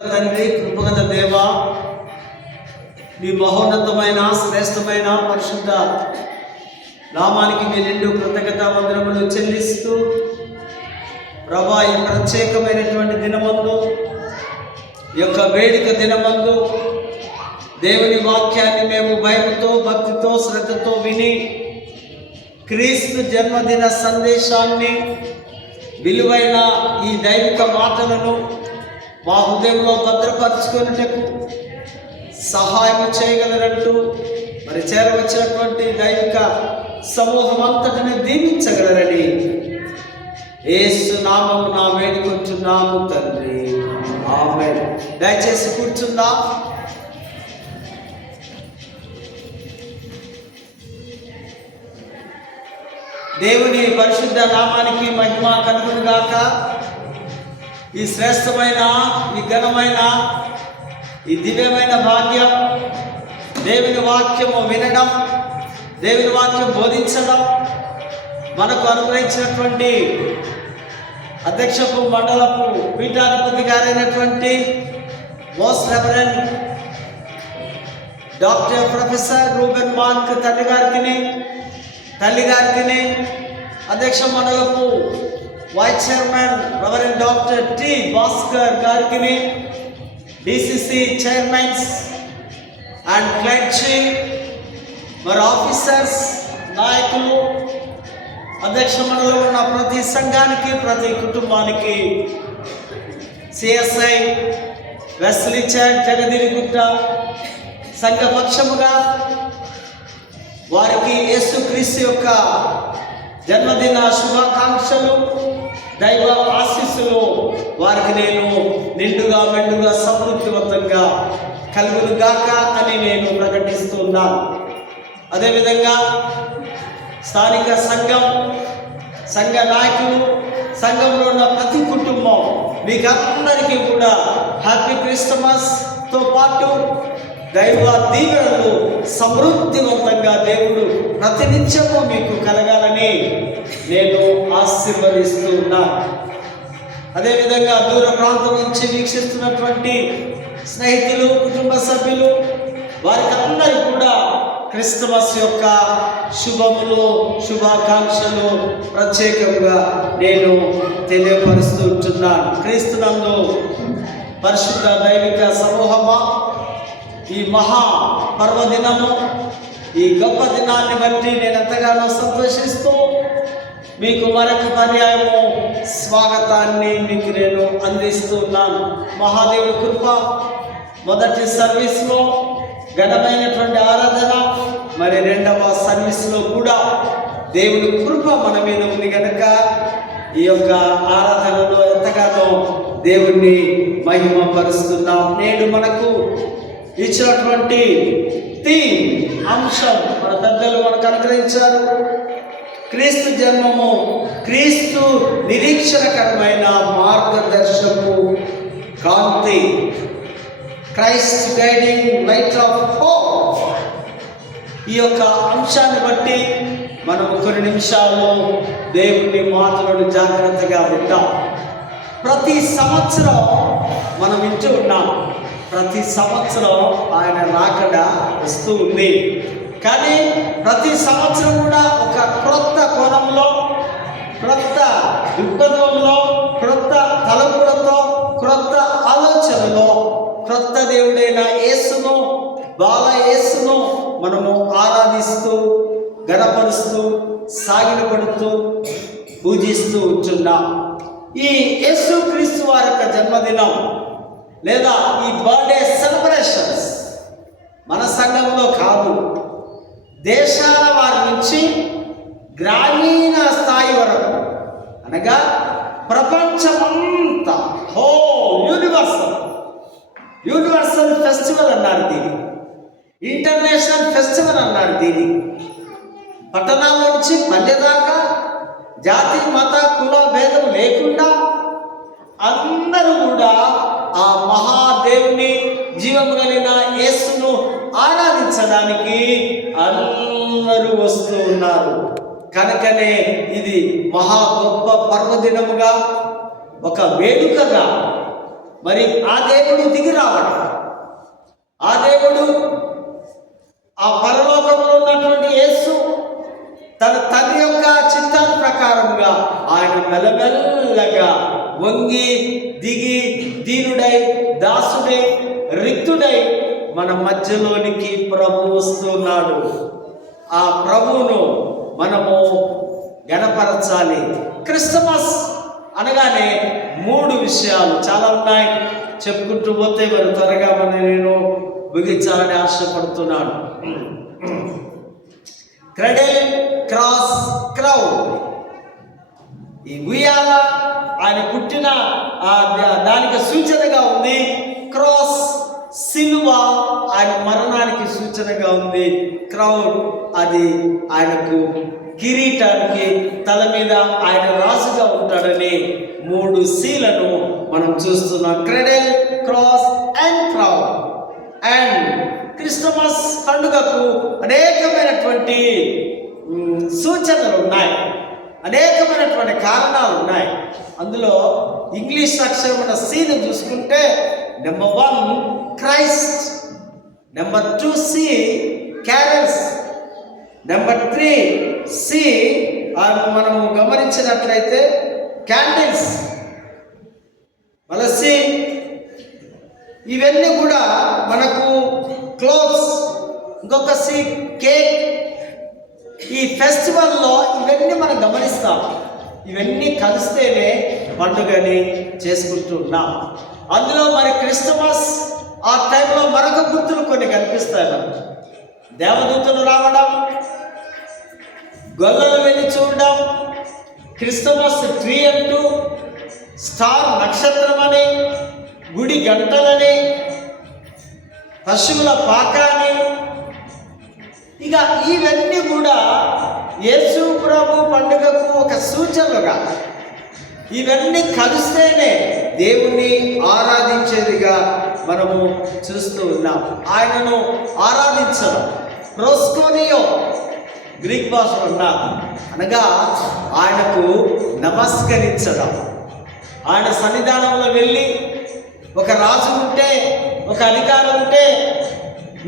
తండ్రి, కృపగల దేవ, మీ మహోన్నతమైన శ్రేష్టమైన పరిశుద్ధ నామానికి మీ నిండు కృతజ్ఞతా వందనములు చెల్లిస్తూ ప్రభా, ఈ ప్రత్యేకమైనటువంటి దినమందు, ఈ యొక్క వేదిక దినమందు దేవుని వాక్యాన్ని మేము భయముతో, భక్తితో, శ్రద్ధతో విని క్రీస్తు జన్మదిన సందేశాన్ని, విలువైన ఈ దైవిక మాటలను మా హృదయంలో భద్రపరచుకునేటకు సహాయం చేయగలరంటూ మరి చేరవచ్చినటువంటి దైవిక సమూహం అంతటిని దీవించగలరని యేసు నామమున వేడుకుంటున్నాము తండ్రి, ఆమేన్. దయచేసి కూర్చుందాం. దేవుని పరిశుద్ధ నామానికి మహిమ కలుగును గాక. ఈ శ్రేష్టమైన, ఈ ఘనమైన, ఈ దివ్యమైన భాగ్యం దేవుని వాక్యము వినడం, దేవుని వాక్యం బోధించడం మనకు అనుగ్రహించినటువంటి అధ్యక్షపు మండలపు పీఠాధిపతి గారైనటువంటి most reverend doctor professor Reuben Mark Talli గారికి, అధ్యక్ష మండలపు vice chairman reverend doctor T Bhaskar గారికి, డిసిసి చైర్మన్స్ అండ్ క్లర్జీ, మరి ఆఫీసర్స్, నాయకులు, అధ్యక్ష మండలిలో ఉన్న ప్రతి సంఘానికి, ప్రతి కుటుంబానికి, సిఎస్ఐ వెస్లీ చర్చ్ జగదిరిగుట్ట సంఘపక్షముగా వారికి యేసుక్రీస్తు యొక్క జన్మదిన శుభాకాంక్షలు, దైవ ఆశీస్సులు వారికి నేను నిండుగా మెండుగా సమృద్ధివంతంగా కలుగును గాక అని నేను ప్రకటిస్తున్నాను. అదేవిధంగా స్థానిక సంఘ నాయకులు, సంఘంలో ఉన్న ప్రతి కుటుంబం, మీకు అందరికీ కూడా హ్యాపీ క్రిస్మస్తో పాటు దైవ దీవెనలు సమృద్ధివంతంగా దేవుడు ప్రతినిత్యము మీకు కలగాలని నేను ఆశీర్వదిస్తున్నాను. అదేవిధంగా దూర ప్రాంతం నుంచి వీక్షిస్తున్నటువంటి స్నేహితులు, కుటుంబ సభ్యులు, వారికి అందరూ కూడా క్రిస్మస్ యొక్క శుభములు, శుభాకాంక్షలు ప్రత్యేకంగా నేను తెలియపరుస్తుంటున్నాను. క్రీస్తునందు పరిశుద్ధ దైవిక సమూహమా, ఈ మహా పర్వదినము, ఈ గొప్ప దినాన్ని బట్టి నేను ఎంతగానో సంతోషిస్తూ మీకు మరొక పర్యాయము స్వాగతాన్ని మీకు నేను అందిస్తున్నాను. మహాదేవుని కృప, మొదటి సర్వీస్లో ఘనమైనటువంటి ఆరాధన, మరి రెండవ సర్వీస్లో కూడా దేవుని కృప మన మీద ఉంది కనుక ఈ యొక్క ఆరాధనలో ఎంతగానో దేవుణ్ణి మహిమపరుస్తున్నాం. నేడు మనకు ఇచ్చినటువంటి అంశం మన పెద్దలు మనకు అనుగ్రహించారు. క్రీస్తు జన్మము, క్రీస్తు నిరీక్షణకరమైన మార్గదర్శకు కాంతి, Christ guiding light of hope. ఈ యొక్క అంశాన్ని బట్టి మనం కొన్ని నిమిషాల్లో దేవుని మాటలను జాగ్రత్తగా వింటాం. ప్రతి సంవత్సరం మనం వింటూ ఉన్నాం, ప్రతి సంవత్సరం ఆయన రాకడ వస్తూ ఉంది. కానీ ప్రతి సంవత్సరం కూడా ఒక క్రొత్త కోణంలో, క్రొత్త దృక్పథంలో, క్రొత్త తలంపులతో, క్రొత్త ఆలోచనలో క్రొత్త దేవుడైన యేసును, బాల యేసును మనము ఆరాధిస్తూ, గణపరుస్తూ, సాగిలపడుతూ, పూజిస్తూ ఉంటున్నాం. ఈ యేసుక్రీస్తు వారి యొక్క జన్మదినం లేదా ఈ బర్త్డే సెలబ్రేషన్స్ మన సంఘంలో కాదు, దేశాల వారి నుంచి గ్రామీణ స్థాయి వరకు, అనగా ప్రపంచమంతా యూనివర్సల్ ఫెస్టివల్ అన్నారు దీన్ని, ఇంటర్నేషనల్ ఫెస్టివల్ అన్నారు దీన్ని. పట్టణాల నుంచి పల్లె దాకా జాతి, మత, కుల భేదం లేకుండా అందరూ కూడా ఆ మహాదేవుని, జీవము కలిగిన యేసును ఆరాధించడానికి అందరూ వస్తూ ఉన్నారు. కనుకనే ఇది మహా గొప్ప పర్వదినముగా, ఒక వేడుకగా మరి ఆ దేవుడు దిగి రావడం, ఆ దేవుడు ఆ పరలోకంలో ఉన్నటువంటి యేసు తన తండ్రి యొక్క చిత్తాల ప్రకారంగా ఆయన మెల్లమెల్లగా వంగి దిగి దీనుడై దాసుడై రిక్తుడై మన మధ్యలోనికి ప్రభు వస్తున్నాడు. ఆ ప్రభువును మనము గణపరచాలి. క్రిస్మస్ అనగానే 3 విషయాలు చాలా ఉన్నాయి, చెప్పుకుంటూ పోతే మరి త్వరగా నేను ముగించాలని ఆశపడుతున్నాను. క్రెడెల్, క్రాస్, క్రౌడ్. ఈ ఉయ్యాల ఆయన పుట్టిన దానికి సూచనగా ఉంది. క్రాస్ సిలువ ఆయన మరణానికి సూచనగా ఉంది. క్రౌడ్ అది ఆయనకు కిరీటానికి తల మీద ఆయన రాజుగా ఉంటాడని 3 సీలను మనం చూస్తున్నాం. Cradle, cross and crowd. And Christmas పండుగకు అనేకమైనటువంటి సూచనలు ఉన్నాయి, అనేకమైనటువంటి కారణాలు ఉన్నాయి. అందులో ఇంగ్లీష్ అక్షరమైన సీను చూసుకుంటే number 1 Christ, number 2 C carols, number 3 C మనము గమనించినట్లయితే క్యాండిల్స్, మళ్ళీ సి ఇవన్నీ కూడా మనకు క్లోత్స్, ఇంకొక సి కేక్. ఈ ఫెస్టివల్లో ఇవన్నీ మనం గమనిస్తాం. ఇవన్నీ కలిస్తేనే పండుగని చేసుకుంటున్నాం. అందులో మరి క్రిస్మస్ ఆ టైంలో మరొక గుర్తులు కొన్ని కనిపిస్తాయి మనకు. దేవదూతలు రావడం, గొల్లలు వెళ్ళి చూడడం, క్రిస్మస్ ట్రీ అంటూ, స్టార్ నక్షత్రం అని, గుడి గంటలని, పశువుల పాక అని, ఇక ఇవన్నీ కూడా యేసు ప్రభు పండుగకు ఒక సూచనలుగా ఇవన్నీ కలిస్తేనే దేవుణ్ణి ఆరాధించేదిగా మనము చూస్తూ ఉన్నాం. ఆయనను ఆరాధించడం ప్రోస్కోనియో గ్రీక్ భాషలో ఉన్నారు, అనగా ఆయనకు నమస్కరించడం. ఆయన సన్నిధానంలో వెళ్ళి ఒక రాజు ఉంటే, ఒక అధికారం ఉంటే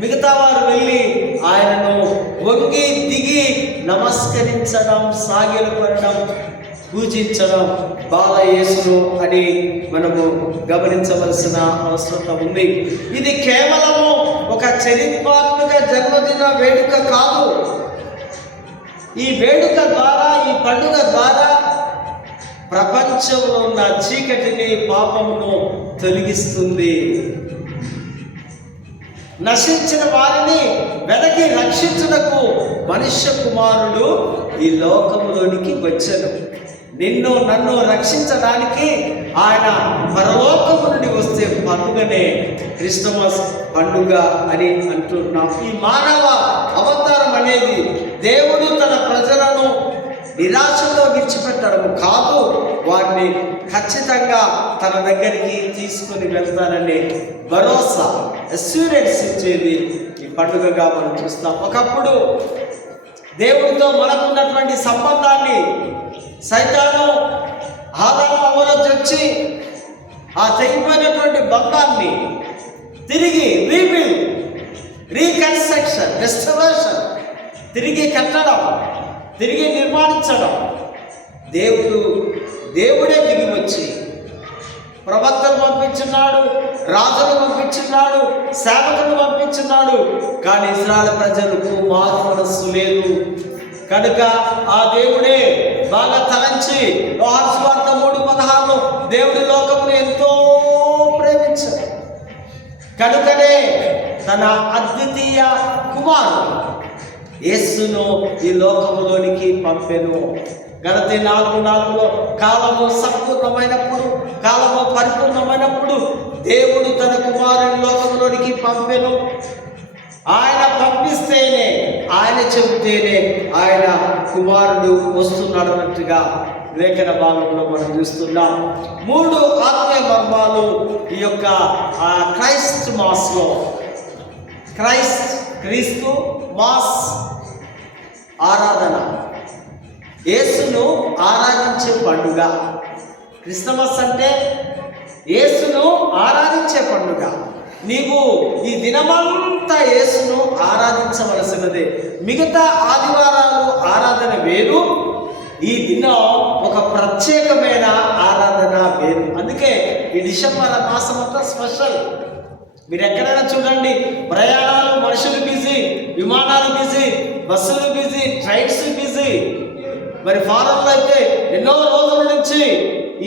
మిగతా వారు వెళ్ళి ఆయనను వంగి దిగి నమస్కరించడం, సాగిలపడడం, పూజించడం బాలయేసును అని మనము గమనించవలసిన అవసరం ఉంది. ఇది కేవలము ఒక చరిత్రాత్మక జన్మదిన వేడుక కాదు. ఈ వేడుక ద్వారా, ఈ పండుగ ద్వారా ప్రపంచంలో ఉన్న చీకటిని, పాపమును తొలగిస్తుంది. నశించిన వారిని వెనక్కి రక్షించుటకు మనుష్య కుమారుడు ఈ లోకంలోనికి వచ్చాడు. నిన్ను నన్ను రక్షించడానికి ఆయన పరలోకము నుండి వస్తే పండుగనే క్రిస్మస్ పండుగ అని అంటున్నాం. ఈ మానవ అవతారం అనేది దేవుడు తన ప్రజలను నిరాశలో విడిచిపెట్టడం కాదు, వారిని ఖచ్చితంగా తన దగ్గరికి తీసుకొని వెళ్తానని భరోసా, అస్యూరెన్స్ ఇచ్చేది ఈ పండుగగా మనం చూస్తాం. ఒకప్పుడు దేవుడితో మనకున్నటువంటి సంబంధాన్ని సైతాను ఆదాము అవ్వలో తెచ్చి ఆ తెగిపోయినటువంటి బంధాన్ని తిరిగి రీబిల్డ్, రీకన్స్ట్రక్షన్, రెస్టరేషన్, తిరిగి కట్టడం, తిరిగి నిర్మాణించడం. దేవుడే దిగి వచ్చి ప్రవక్తలు పంపించున్నాడు, రాజులు పంపించున్నాడు, సేవకులు పంపించున్నాడు. కానీ ఇశ్రాయేలు ప్రజలకు మారు మనస్సు లేదు. కనుక ఆ దేవుడే బాగా తలంచి యోహాను సువార్త 3:16 దేవుడి లోకమును ఎంతో ప్రేమించాడు, కనుకనే తన అద్వితీయ కుమారుడు యేసును ఈ లోకములోనికి పంపెను. గలతీ 4:4 కాలము సంపూర్ణమైనప్పుడు, కాలము పరిపూర్ణమైనప్పుడు దేవుడు తన కుమారుని లోకంలోనికి పంపెను. ఆయన పంపిస్తేనే, ఆయన చెబితేనే ఆయన కుమారుడు వస్తున్నాడు అన్నట్టుగా లేఖన భాగంలో మనం చూస్తున్నాం. 3 ఆత్మీయ మర్మాలు ఈ యొక్క క్రైస్ట్ మాస్లో. క్రీస్తు మాస్ ఆరాధన, యేసును ఆరాధించే పండుగ. క్రిస్మస్ అంటే యేసును ఆరాధించే పండుగ. నీవు ఈ దినమంతా యేసును ఆరాధించవలసినదే. మిగతా ఆదివారాలు ఆరాధన వేరు, ఈ దినం ఒక ప్రత్యేకమైన ఆరాధన వేరు. అందుకే ఈ డిసెంబర్ మాసం అంతా స్పెషల్. మీరు ఎక్కడైనా చూడండి, ప్రయాణాలు, మనుషులు బిజీ, విమానాలు బిజీ, బస్సులు బిజీ, ట్రైన్స్ బిజీ. మరి ఫారెన్లో అయితే ఎన్నో రోజుల నుంచి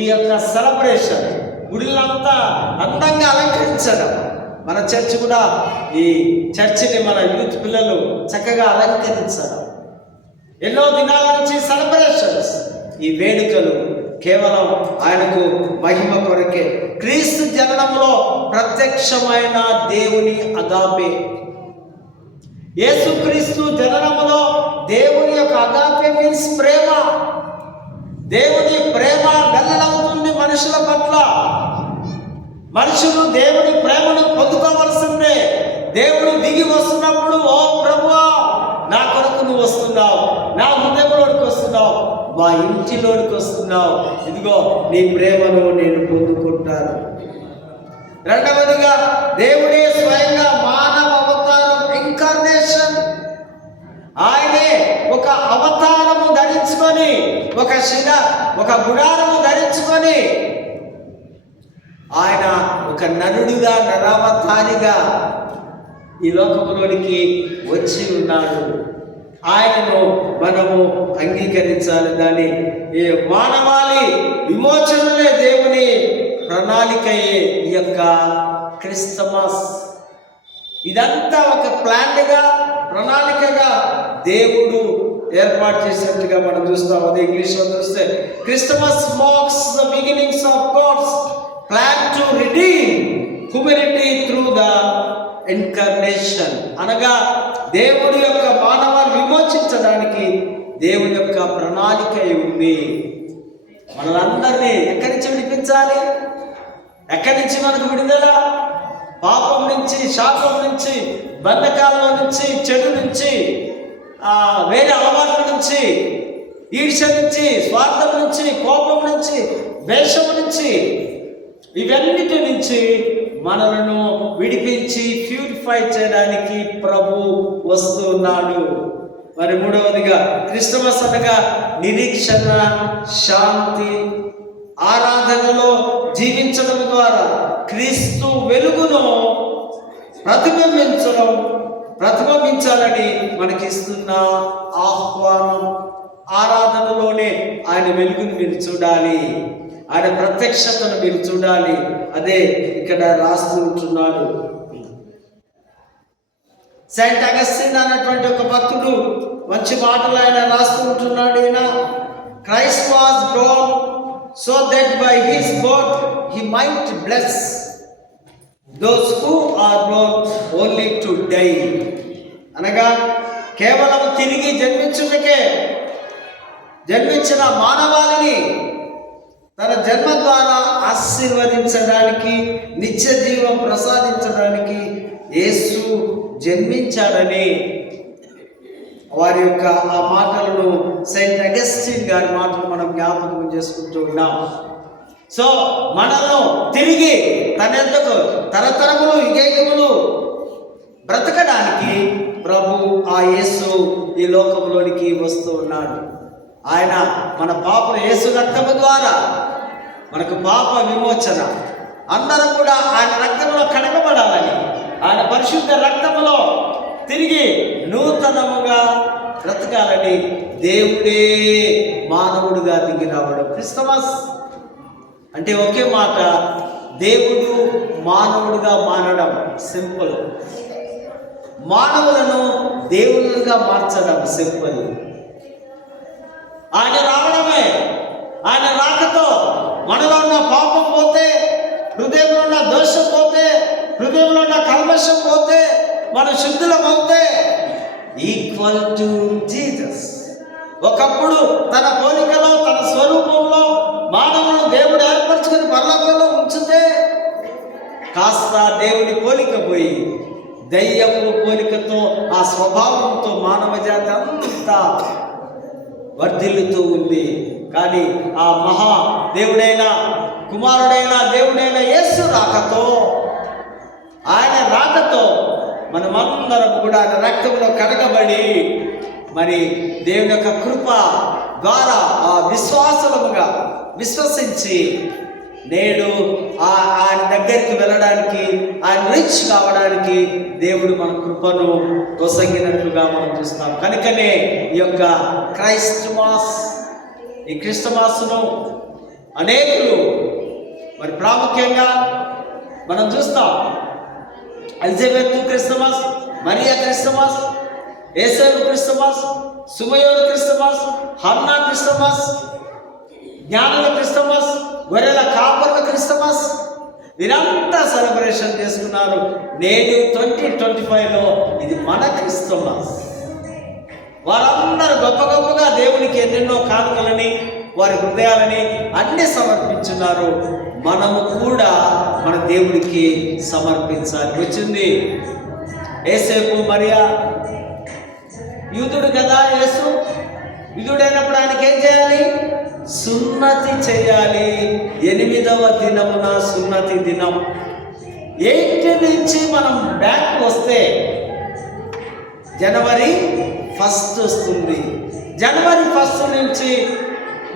ఈ యొక్క సెలబ్రేషన్, గుడిలంతా అందంగా అలంకరించడం. మన చర్చ్ కూడా, ఈ చర్చిని మన యూత్ పిల్లలు చక్కగా అలంకరించడం. ఎన్నో దినాల నుంచి సెలబ్రేషన్స్. ఈ వేడుకలు కేవలం ఆయనకు మహిమ కొరకే. క్రీస్తు జననంలో ప్రత్యక్షమైన దేవుని అగాపే. యేసుక్రీస్తు జననములో దేవుని యొక్క అగాపే మీన్స్ ప్రేమ. దేవుని ప్రేమ వెల్లడవుతుంది మనుషుల పట్ల. మనుషులు దేవుని ప్రేమను పొందుకోవలసిందే. దేవుడు దిగి వస్తున్నప్పుడు, ఓ ప్రభువా, నా కొరకు నువ్వు వస్తున్నావు, నా హృదయంలోనికి వస్తున్నావు, మా ఇంటిలోనికి వస్తున్నావు, ఇదిగో నీ ప్రేమను నేను పొందుకుంటాను. రెండవదిగా, దేవుడే స్వయంగా మానవ అవతారం, ఇన్కార్నేషన్. ఆయనే ఒక అవతారము ధరించుకొని, ఒక గుడారము ధరించుకొని, ఆయన ఒక నరుడిగా, నరావతారిగా ఈ లోకంలోనికి వచ్చి ఉన్నాడు. ఆయనను మనము అంగీకరించాలి. దాని ఈ మానవాళి విమోచనలే దేవుని ప్రణాళికయే ఈ యొక్క క్రిస్టమస్. ఇదంతా ఒక ప్లాన్గా, ప్రణాళికగా దేవుడు ఏర్పాటు చేసినట్టుగా మనం చూస్తాం. అదే ఇంగ్లీష్లో చూస్తే, Christmas marks the beginnings of God's plan to redeem humanity through the incarnation. అనగా దేవుడి యొక్క మానవాన్ని విమోచించడానికి దేవుని యొక్క ప్రణాళిక ఉంది. మనలందరినీ ఎక్కడి నుంచి విడిపించాలి? ఎక్కడి నుంచి మనకు విడుదల? పాపం నుంచి, శాపం నుంచి, బంధకాల నుంచి, చెడు నుంచి, వేరే అలవాట్ల నుంచి, ఈర్ష్య నుంచి, స్వార్థం నుంచి, కోపం నుంచి, ద్వేషం నుంచి, ఇవన్నిటి నుంచి మనలను విడిపించి ప్యూరిఫై చేయడానికి ప్రభు వస్తున్నాడు. మరి మూడవదిగా, క్రిస్టమస్ అనగా నిరీక్షణ, శాంతి. ఆరాధనలో జీవించడం ద్వారా క్రీస్తు వెలుగును ప్రతిబింబించాలని మనకిస్తున్న ఆహ్వానం. ఆరాధనలోనే ఆయన వెలుగును మీరు చూడాలి, ఆయన ప్రత్యక్షతను మీరు చూడాలి. అదే ఇక్కడ రాస్తూ ఉంటున్నాడు. సెయింట్ అగస్టిన్ అన్నటువంటి ఒక భక్తుడు మంచి మాటలు ఆయన రాస్తూ ఉంటున్నాడు. ఈయన, Christ was born so that by his birth he might bless those who are born only to die. అనగా కేవలం తిరిగి జన్మించిన మానవాళిని తన జన్మ ద్వారా ఆశీర్వదించడానికి, నిత్య జీవం ప్రసాదించడానికి యేసు జన్మించాడని వారి యొక్క ఆ మాటలను, సెయింట్ అగస్టిన్ గారి మాటలు మనం జ్ఞాపకం చేసుకుంటూ ఉన్నాం. సో మనల్ని తిరిగి తన యొద్దకు తరతరములు, యుగయుగములు బ్రతకడానికి ప్రభు ఆ యేసు ఈ లోకంలోనికి వస్తూ ఉన్నాడు. ఆయన మన పాపం, యేసు రక్తము ద్వారా మనకు పాప విమోచన. అందరం కూడా ఆయన రక్తంలో కడగబడాలని, ఆయన పరిశుద్ధ రక్తములో తిరిగి నూతనముగా బ్రతకాలని దేవుడే మానవుడిగా దిగి రావడం. క్రిస్టమస్ అంటే ఒకే మాట, దేవుడు మానవుడిగా మారడం. సింపుల్. మానవులను దేవుళ్ళుగా మార్చడం సింపుల్. ఆయన రావడమే, ఆయన రాకతో మనలో ఉన్న పాపం పోతే, హృదయంలో ఉన్న దోషం పోతే, హృదయంలో ఉన్న కల్మషం పోతే, మన శుద్ధులం అవుతే ఈక్వల్ టు జీసస్. ఒకప్పుడు తన పోలికలో, తన స్వరూపంలో మానవులను దేవుడు ఏర్పరచుకుని పరలోకంలో ఉంచితే, కాస్త దేవుని పోలిక పోయి దయ్యపు పోలికతో, ఆ స్వభావంతో మానవ జాతి అంతా వర్ధిల్లుతూ ఉంది. కానీ ఆ మహా దేవుడైన కుమారుడైన దేవుడైన యేసు రాకతో, ఆయన రాకతో మనమందరం కూడా ఆయన రక్తంలో కడగబడి మరి దేవుని యొక్క కృప ద్వారా ఆ విశ్వాసముగా విశ్వసించి నేడు ఆయన దగ్గరికి వెళ్ళడానికి, ఆయన రీచ్ కావడానికి దేవుడు మన కృపను కొసగినట్లుగా మనం చూస్తాం. కనుకనే ఈ యొక్క ఈ క్రిస్టమాస్ను అనేకులు మరి ప్రాముఖ్యంగా మనం చూస్తాం. ఎలిజబెత్ క్రిస్టమస్, మరియా క్రిస్టమస్, యేసేపు క్రిస్టమస్, సుమయోను క్రిస్టమస్, హన్నా క్రిస్టమస్, జ్ఞానుల క్రిస్టమస్, గొర్రెల కాపర్ల క్రిస్టమస్, వీరంతా సెలబ్రేషన్ చేసుకున్నారు. నేడు 2025లో ఇది మన క్రిస్టమస్. వారందరూ గొప్ప గొప్పగా దేవునికి ఎన్నెన్నో కానుకలని, వారి హృదయాలని అన్ని సమర్పించున్నారు. మనము కూడా మన దేవుడికి సమర్పించాలి. వచ్చింది యేసేపు, మరియా యూదుడు కదా. యేసు యూదుడైనప్పుడు ఆయనకి ఏం చేయాలి? సున్నతి చేయాలి. 8వ దినమున సున్నతి దినం. 8 నుంచి మనం బ్యాక్ వస్తే జనవరి 1 వస్తుంది. జనవరి 1 నుంచి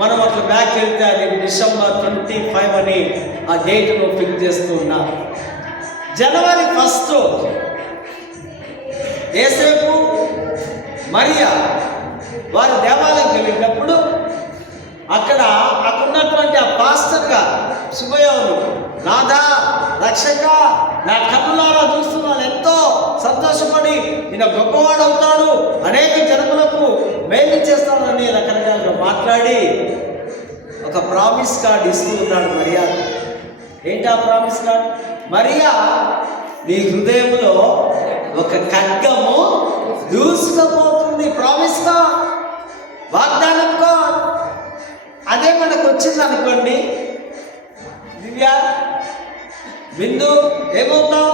మనం అట్లా బ్యాక్ వెళ్తే అది డిసెంబర్ 25 అని ఆ డేట్ను ఫిక్స్ చేస్తూ ఉన్నారు. జనవరి 1 యేసేపు, మరియా వారి దేవాలయంకి వెళ్ళినప్పుడు అక్కడ ఉన్నటువంటి ఆ పాస్టర్గా సుమయోను, నాదా రక్షక, నా కన్నులారా చూస్తున్నాను, ఎంతో సంతోషపడి ఈయన గొప్పవాడు అవుతాడు, అనేక జనములకు మేలు చేస్తానని రకరకాలుగా మాట్లాడి ఒక ప్రామిస్ కార్డ్ ఇస్తూ ఉన్నాడు మరియా. ఏంటి ఆ ప్రామిస్ కార్డ్? మరియా, నీ హృదయంలో ఒక ఖడ్గము దూసుకుపోతుంది. ప్రామిస్ కార్డ్, వాగ్దానం కార్డ్. అదే మనకు వచ్చింది అనుకోండి, దివ్య బిందు ఏమవుతావు?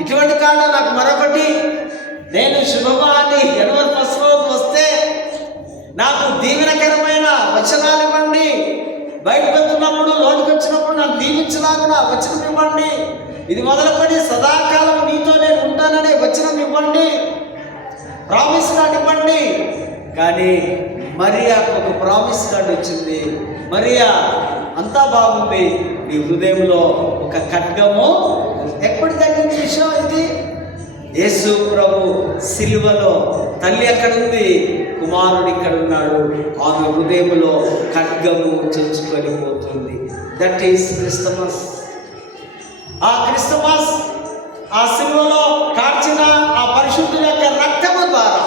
ఇటువంటి కాడ నాకు మరొకటి, నేను శుభమాని జనవరి 1 రోజు వస్తే నాకు దీవెనకరమైన వచనాలు ఇవ్వండి, బయటకు వెళ్తున్నప్పుడు లోటుకు వచ్చినప్పుడు నాకు దీవించలాగా వచనం ఇవ్వండి, ఇది మొదలుకొని సదాకాలం నీతో నేను ఉంటాననే వచనం ఇవ్వండి, ప్రామిస్ కార్డ్ ఇవ్వండి. కానీ మరియాకు ఒక ప్రామిస్ కార్డ్ వచ్చింది. మరియా, అంతా బాగుంది, నీ హృదయంలో ఒక ఖడ్గము. ఎప్పుడు జరిగింది విషయం ఇది? యేసు ప్రభు సిలువలో, తల్లి అక్కడుంది, కుమారుడు ఇక్కడ ఉన్నాడు, ఆమె హృదయంలో ఖడ్గము చెంచుకొని పోతుంది. That is Christmas. ఆ క్రిస్టమస్ ఆ సిలువలో కార్చిన ఆ పరిశుద్ధుల యొక్క రక్తము ద్వారా,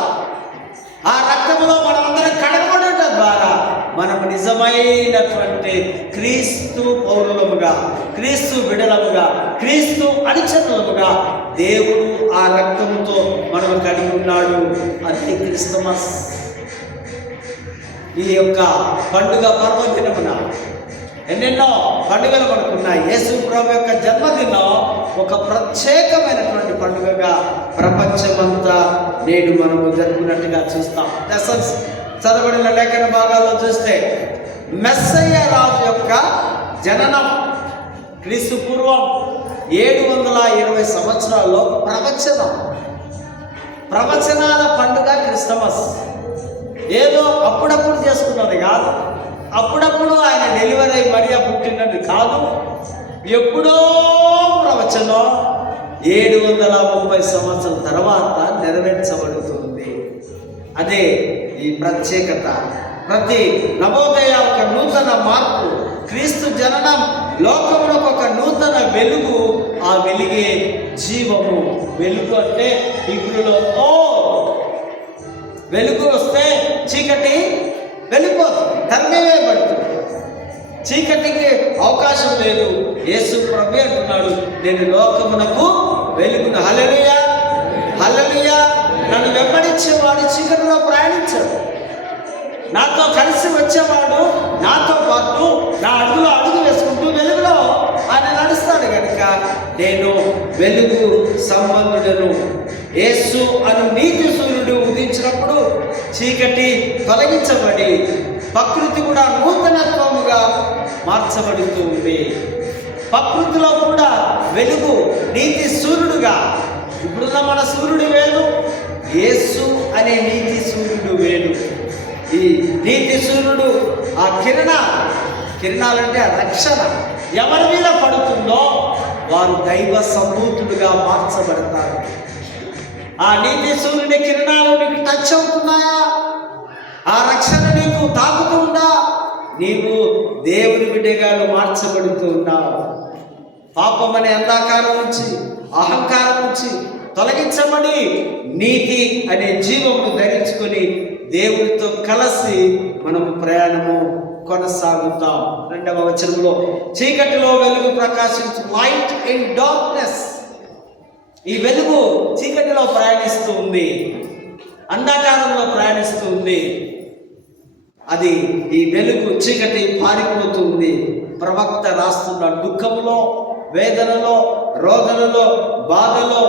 ఆ రక్తములో మనమందరం కడగబడట ద్వారా మనము నిజమైనటువంటి క్రీస్తు పౌరులముగా, క్రీస్తు బిడలముగా, క్రీస్తు అనుచరులముగా దేవుడు ఆ రక్తముతో మనం కడిగి ఉన్నాడు. అది క్రిస్టమస్. ఈ యొక్క పండుగ పర్వదినమున ఎన్నెన్నో పండుగలు మనకున్నాయి. యేసు ప్రభు యొక్క జన్మదినం ఒక ప్రత్యేకమైనటువంటి పండుగగా ప్రపంచమంతా నేడు మనము జరుపుకున్నట్టుగా చూస్తాం. లెసన్స్ చదవబడిన లేఖన భాగాల్లో చూస్తే మెస్సయ్య రాజు యొక్క జననం క్రీస్తు పూర్వం 720 సంవత్సరాల్లో ప్రవచనాల పండుగ క్రిస్టమస్. ఏదో అప్పుడప్పుడు చేసుకున్నది కాదు, అప్పుడప్పుడు ఆయన డెలివరీ అయి మరియా పుట్టినది కాదు. ఎప్పుడో ప్రవచనం 730 సంవత్సరాల తర్వాత నెరవేర్చబడుతుంది. అదే ఈ ప్రత్యేకత. ప్రతి నవోదయ ఒక నూతన మార్పు, క్రీస్తు జననం లోకములకు ఒక నూతన వెలుగు. ఆ వెలుగే జీవము. వెలుగు అంటే ఇప్పుడు వెలుగు వస్తే చీకటి వెళ్ళిపోతుంది, తరిమివేయబడుతుంది, చీకటికి అవకాశం లేదు. యేసు ప్రభు అంటున్నాడు, నేను లోకమునకు వెలుగును. హల్లెలూయా, హల్లెలూయా. నన్ను వెంబడించేవాడు చీకటిలో ప్రయాణించాడు, నాతో కలిసి వచ్చేవాడు నాతో పాటు నా అడుగులో అడుగు వేసుకుంటూ వెలుగులో ఆయన నడుస్తాడు. కనుక నేను వెలుగు సంబంధుడను. యేసు అను నీతి సూర్యుడు ఉదించినప్పుడు చీకటి తొలగించబడి ప్రకృతి కూడా నూతనత్వముగా మార్చబడుతుంది. ప్రకృతిలో కూడా వెలుగు, నీతి సూర్యుడుగా. ఇప్పుడున్న మన సూర్యుడు వేరు, యేసు అనే నీతి సూర్యుడు వేరు. ఈ నీతి సూర్యుడు ఆ కిరణాలంటే ఆ రక్షణ ఎవరి మీద పడుతుందో వారు దైవ సంభూతుడుగా మార్చబడతారు. ఆ నీతి సూర్యుడి కిరణాలు నీకు టచ్ అవుతున్నాయా? ఆ రక్షణ నీకు తాకుతుందా? నీవు దేవుని బిడ్డగా మార్చబడుతూ ఉన్నావు. పాపం అనే అంధకారం నుంచి, అహంకారం నుంచి తొలగించబడి నీతి అనే జీవమును ధరించుకొని దేవుడితో కలిసి మనము ప్రయాణము కొనసాగుతాం. 2వ వచనంలో చీకటిలో వెలుగు ప్రకాశించు, లైట్ ఇన్ డార్క్నెస్. ఈ వెలుగు చీకటిలో ప్రయాణిస్తూ ఉంది, అంధకారంలో ప్రయాణిస్తూ ఉంది. అది ఈ వెలుగు చీకటి పారిపోతూ ఉంది. ప్రవక్త రాస్తున్న దుఃఖంలో, వేదనలో, రోదనలో, బాధలో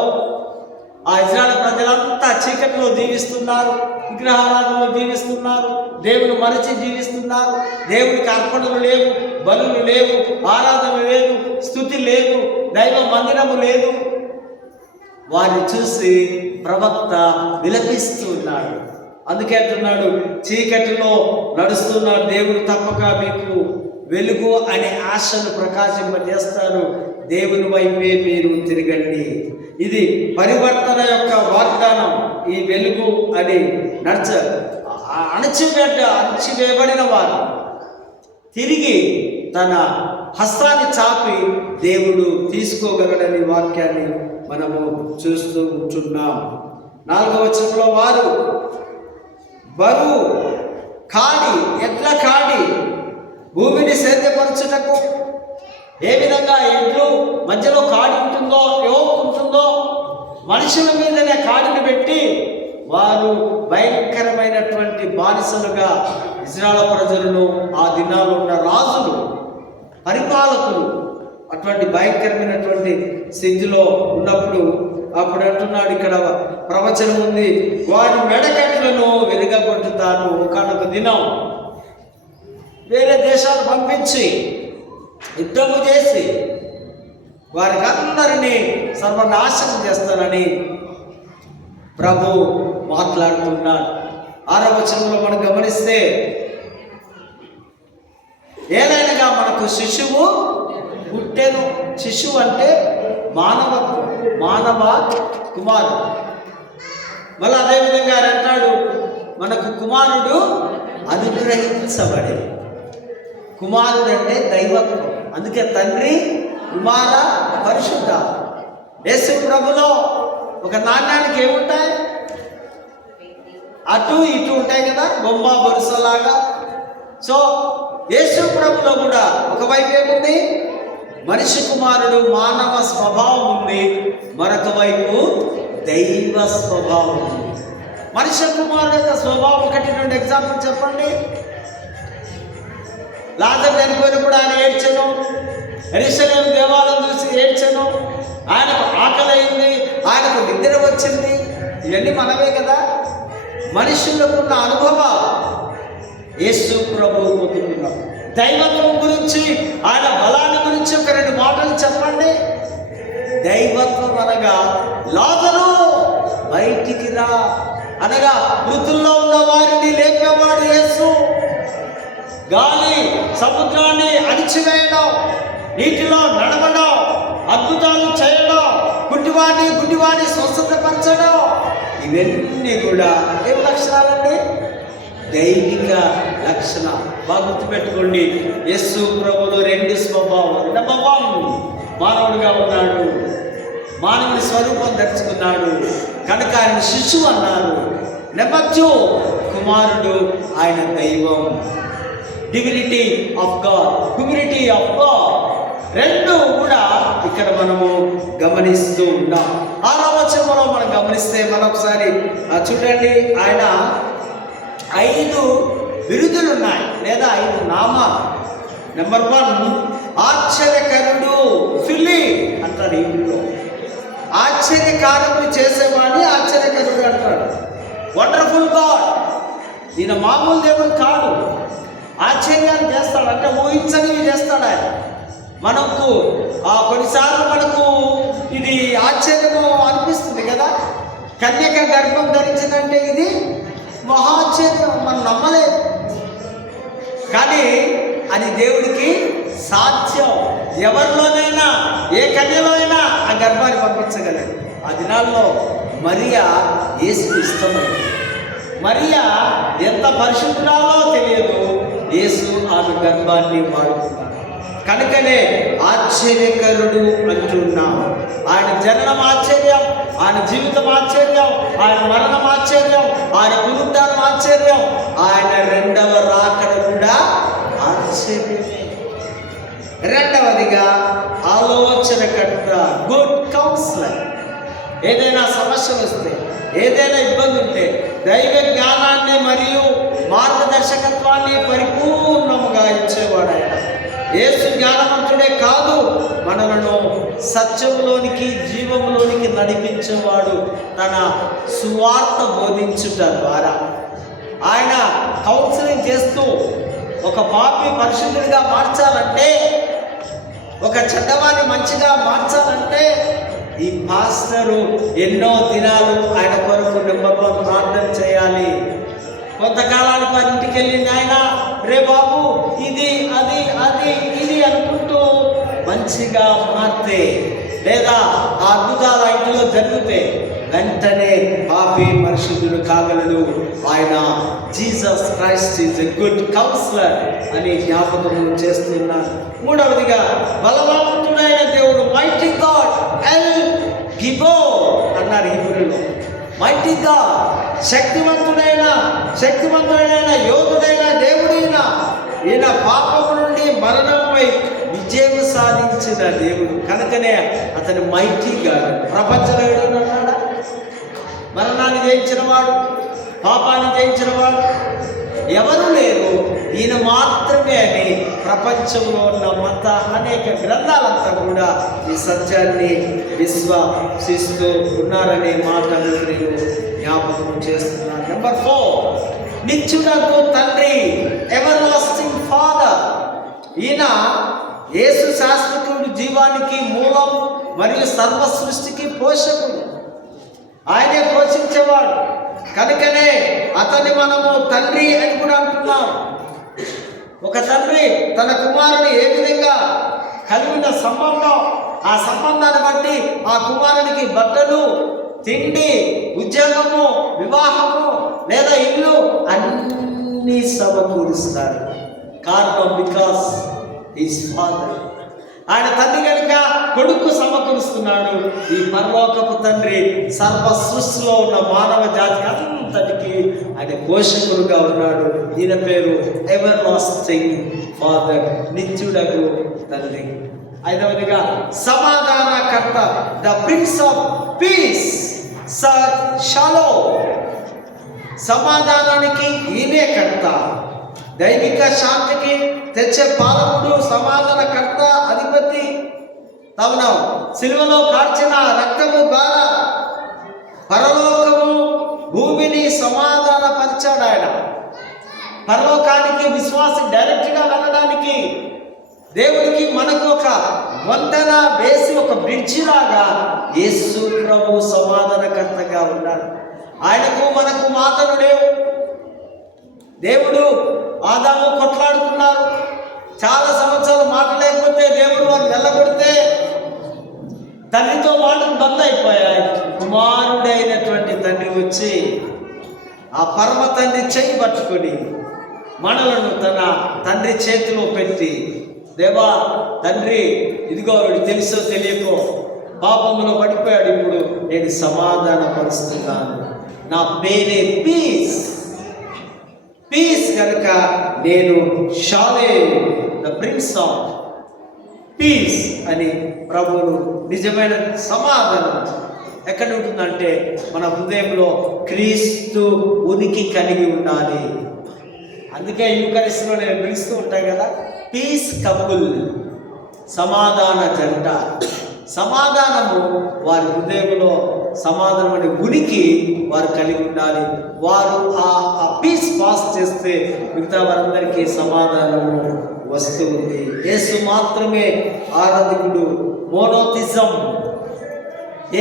ఆ ఇజ్రాయేల్ ప్రజలంతా చీకటిలో జీవిస్తున్నారు, విగ్రహారాధనలో జీవిస్తున్నారు, దేవుని మరచి జీవిస్తున్నారు. దేవునికి అర్పణలు లేవు, బలులు లేవు, ఆరాధన లేదు, స్తుతి లేదు, దైవ మందిరము లేదు. వారిని చూసి ప్రవక్త విలపిస్తూ ఉన్నాడు. అందుకే అంటున్నాడు, చీకటిలో నడుస్తున్న దేవుడు తప్పక మీకు వెలుగు అనే ఆశను ప్రకాశింపజేస్తారు. దేవుని వైపే మీరు తిరగండి. ఇది పరివర్తన యొక్క వాగ్దానం. ఈ వెలుగు అని అణచివేయబడిన వారు తిరిగి తన హస్తాన్ని చాపి దేవుడు తీసుకోగలడని వాక్యాన్ని మనము చూస్తూ ఉంటున్నాం. 4వ వచనంలో వారు బరువు కాడి, ఎడ్ల కాడి భూమిని సేద్యపరచుటకు ఏ విధంగా ఎడ్లు మధ్యలో కాడి ఉంటుందో, యోక్ ఉంటుందో, మనుషుల మీదనే కాడిని పెట్టి వారు భయంకరమైనటువంటి బానిసలుగా ఇజ్రాయేల్ ప్రజలను, ఆ దినాల్లో ఉన్న రాజులు, పరిపాలకులు అటువంటి భయంకరమైనటువంటి స్థితిలో ఉన్నప్పుడు అప్పుడు అంటున్నాడు, ఇక్కడ ప్రవచనం ఉంది, వారి మెడకట్లను వెలుగగొట్టుతాను. ఒకనొక దినం వేరే దేశాలు పంపించి యుద్ధము చేసి వారికి అందరినీ సర్వనాశనం చేస్తానని ప్రభు మాట్లాడుతున్నాడు. 6వ వచనంలో మనం గమనిస్తే, ఏలైనగా మనకు శిశువు పుట్టెను. శిశువు అంటే మానవత్వం, మానవ కుమారుడు. మళ్ళీ అదేవిధంగా ఆయన అంటాడు, మనకు కుమారుడు అనుగ్రహించబడే. కుమారుడు అంటే దైవత్వం. అందుకే తండ్రి, కుమార, పరిశుద్ధ. యేసు ప్రభులో ఒక నాణ్యానికి ఏముంటాయి? అటు ఇటు ఉంటాయి కదా, బొమ్మ బొరుసలాగా. సో యేసు ప్రభులో కూడా ఒకవైపు ఏముంది? మనిషి కుమారుడు మానవ స్వభావం ఉంది, మరొక వైపు దైవ స్వభావం ఉంది. మనిషి కుమారుడు యొక్క స్వభావం 1-2 ఎగ్జాంపుల్ చెప్పండి. లాజరు చనిపోయినప్పుడు ఆయన ఏడ్చెను, యెరూషలేము దేవాలయం చూసి ఏడ్చెను, ఆయనకు ఆకలి అయింది, ఆయనకు నిద్ర వచ్చింది. ఇవన్నీ మనమే కదా. మనుషులకున్న అనుభవం యేసు ప్రభువు పొందుకున్నాం. దైవత్వం గురించి, ఆయన బలాన్ని గురించి 2 మాటలు చెప్పండి. దైవత్వం అనగా లాజరు బయటికి రా అనగా మృతుల్లో ఉన్న వారిని లేపేవాడు యేసు. గాలి సముద్రాన్ని అణిచివేయడం, నీటిలో నడవడం, అద్భుతాలు చేయడం, గుడ్డివాడిని స్వస్థతపరచడం, ఇవన్నీ కూడా ఏం లక్షణాలండి? దైవిక లక్షణం. బాగా గుర్తుపెట్టుకోండి, యేసు ప్రభువులో 2 స్వభావం. నెంబర్ 1, మానవుడిగా ఉన్నాడు, మానవుని స్వరూపం ధరించుకున్నాడు కనుక ఆయన శిశువు అన్నారు. నెంబర్ 2, కుమారుడు, ఆయన దైవం. Divinity of God, humility of God, 2 కూడా ఇక్కడ మనము గమనిస్తూ ఉన్నాం. 6వ వచనంలో మనం గమనిస్తే మరొకసారి చూడండి, ఆయన 5 బిరుదులు ఉన్నాయి లేదా 5 నామాలు. నెంబర్ 1 ఆశ్చర్యకరుడు, ఫిలి అంటాడు. ఇంట్లో ఆశ్చర్యకారములు చేసేవాడిని ఆశ్చర్యకరుడు అంటాడు. వండర్ఫుల్ గాడ్, ఈయన మామూలు దేవుడు కాదు, ఆశ్చర్యాలు చేస్తాడు, అంటే ఊహించనివి చేస్తాడు ఆయన. మనకు కొన్నిసార్లు మనకు ఇది ఆశ్చర్యము అనిపిస్తుంది కదా. కన్యక గర్భం ధరించిందంటే ఇది మహాశ్చర్యం, మనం నమ్మలేదు. కానీ అది దేవుడికి సాధ్యం. ఎవరిలోనైనా, ఏ కన్యలో అయినా ఆ గర్భాన్ని పంపించగలడు. ఆ దినాల్లో మరియా యేసుకు ఇష్టమైంది. మరియా ఎంత పరిశుద్ధురాలో తెలియదు, యేసు ఆమె గర్భాన్ని వాడుకున్నాడు. కనుకనే ఆశ్చర్యకరుడు అంటున్నాం. ఆయన జననం ఆశ్చర్యం, ఆయన జీవితం ఆశ్చర్యం, ఆయన మరణం ఆశ్చర్యం, ఆయన పునరుద్ధానం ఆశ్చర్యం, ఆయన రెండవ రాకడ కూడా ఆశ్చర్యమే. రెండవదిగా ఆలోచనకర్త, గుడ్ కౌన్సిలర్. ఏదైనా సమస్య వస్తే, ఏదైనా ఇబ్బంది ఉంటే దైవ జ్ఞానాన్ని మరియు మార్గదర్శకత్వాన్ని పరిపూర్ణముగా ఇచ్చేవాడు ఆయన. యేసు జ్ఞానవంతుడే కాదు, మనలను సత్యములోనికి, జీవములోనికి నడిపించేవాడు. తన సువార్త బోధించుట ద్వారా ఆయన కౌన్సిలింగ్ చేస్తూ ఒక పాపి పరిశుద్ధుడిగా మార్చాలంటే, ఒక చెడ్డవాన్ని మంచిగా మార్చాలంటే ఈ పాస్టరు ఎన్నో దినాలు ఆయన కొరకు నెంబర్ 1 ప్రార్థన చేయాలి. కొంతకాలానికి వారి ఇంటికి వెళ్ళింది ఆయన, రే బాబు ఇది అది అది ఇది అనుకుంటూ మంచిగా మారితే, లేదా ఆ అద్భుతాలు ఆ ఇంటిలో జరిగితే వెంటనే పాపి పరిశుద్ధుడు కాగలడు. ఆయన Jesus Christ is a good counsellor అని జ్ఞాపకం చేస్తున్నాను. మూడవదిగా బలవంతుడైన దేవుడు, మైటీ గాడ్ ఎల్ గిబోర్ అన్నారు హీబ్రూలో. మైటీ గాడ్, శక్తివంతుడైన యోధుడైన దేవుడైన ఈయన పాపము నుండి మరణంపై విజయం సాధించిన దేవుడు. కనుకనే అతని మైటీ గాడ్. ప్రపంచంలో ఎవడన్నాడా? మరణాన్ని జయించిన వాడు, పాపాన్ని జయించిన వాడు ఎవరు లేరు, ఈయన మాత్రమే అని ప్రపంచంలో ఉన్న మత అనేక గ్రంథాలంతా కూడా ఈ సత్యాన్ని విశ్వసిస్తూ ఉన్నారనే మాటలు నేను జ్ఞాపకం చేస్తున్నాను. నెంబర్ 4, నిత్యుడగు తండ్రి, ఎవర్ లాస్టింగ్ ఫాదర్. ఈయన యేసు శాశ్వతుడు, జీవానికి మూలం మరియు సర్వ సృష్టికి పోషకుడు. ఆయనే పోషించేవాడు. కనుకనే అతన్ని మనము తండ్రి అని కూడా అంటున్నాం. ఒక తండ్రి తన కుమారుని ఏ విధంగా కలిగిన సంబంధం, ఆ సంబంధాన్ని బట్టి ఆ కుమారునికి బట్టలు, తిండి, ఉద్యోగము, వివాహము లేదా ఇల్లు అన్నీ సమకూరుస్తాడు. కారణం బికాస్ హిస్ ఫాదర్. ఆయన తండ్రి కనుక కొడుకు సమకూరుస్తున్నాడు. ఈ పరలోకపు తండ్రి సర్వ సృష్టిలో ఉన్న మానవ జాతి అంతటికి ఆయన పోషకుడుగా ఉన్నాడు. ఈయన పేరు ఎవర్ లాస్టింగ్ ఫాదర్, నిత్యుడగు తండ్రి. ఐదవదిగా సమాధానకర్త, ద ప్రిన్స్ ఆఫ్ పీస్, సర్ షాలోమ్. సమాధానానికి ఈయనే కర్త, దైవిక శాంతికి తెచ్చే పాలకుడు, సమాధానకర్త, అధిపతి. తమన సిలువలో కార్చిన రక్తము ద్వారా పరలోకము భూమిని సమాధానపరిచాడు. ఆయన పరలోకానికి విశ్వాసం డైరెక్ట్గా వెళ్ళడానికి దేవుడికి మనకు ఒక వంతెన వేసి, ఒక బ్రిడ్జి లాగా యేసు ప్రభు సమాధానకర్తగా ఉన్నాడు. ఆయనకు మనకు మాటలు లేవు. దేవుడు ఆదాము కొట్లాడుకున్నారు. చాలా సంవత్సరాలు మాట లేకపోతే దేవుడు వారిని వెళ్ళగొడితే తండ్రితో మాటలు బంద్ అయిపోయాయి. కుమారుడైనటువంటి తండ్రి వచ్చి ఆ పరమ తండ్రి చేయి పట్టుకొని మనలను తన తండ్రి చేతిలో పెట్టి, దేవా తండ్రి, ఇదిగో వీడు తెలుసో తెలియకో పాపంలో పడిపోయాడు, ఇప్పుడు నేను సమాధానపరుస్తున్నాను. నా పేరే పీస్. పీస్ కనుక నేను షాలేమ్, ద ప్రిన్స్ ఆఫ్ పీస్ అని ప్రభువును. నిజమైన సమాధానం ఎక్కడ ఉంటుందంటే మన హృదయంలో క్రీస్తు ఉనికి కలిగి ఉండాలి. అందుకే యూకరిస్ట్లో నేను పిలుస్తూ ఉంటాను కదా, పీస్ కపుల్, సమాధాన జంట. సమాధానము వారి హృదయంలో సమాధానం అనే ఉనికి వారు కలిగి ఉండాలి. వారు ఆ పీస్ పాస్ చేస్తే మిగతా వారందరికీ సమాధానము వస్తూ ఉంది. యేసు మాత్రమే ఆరాధకుడు. మోనోథిజం,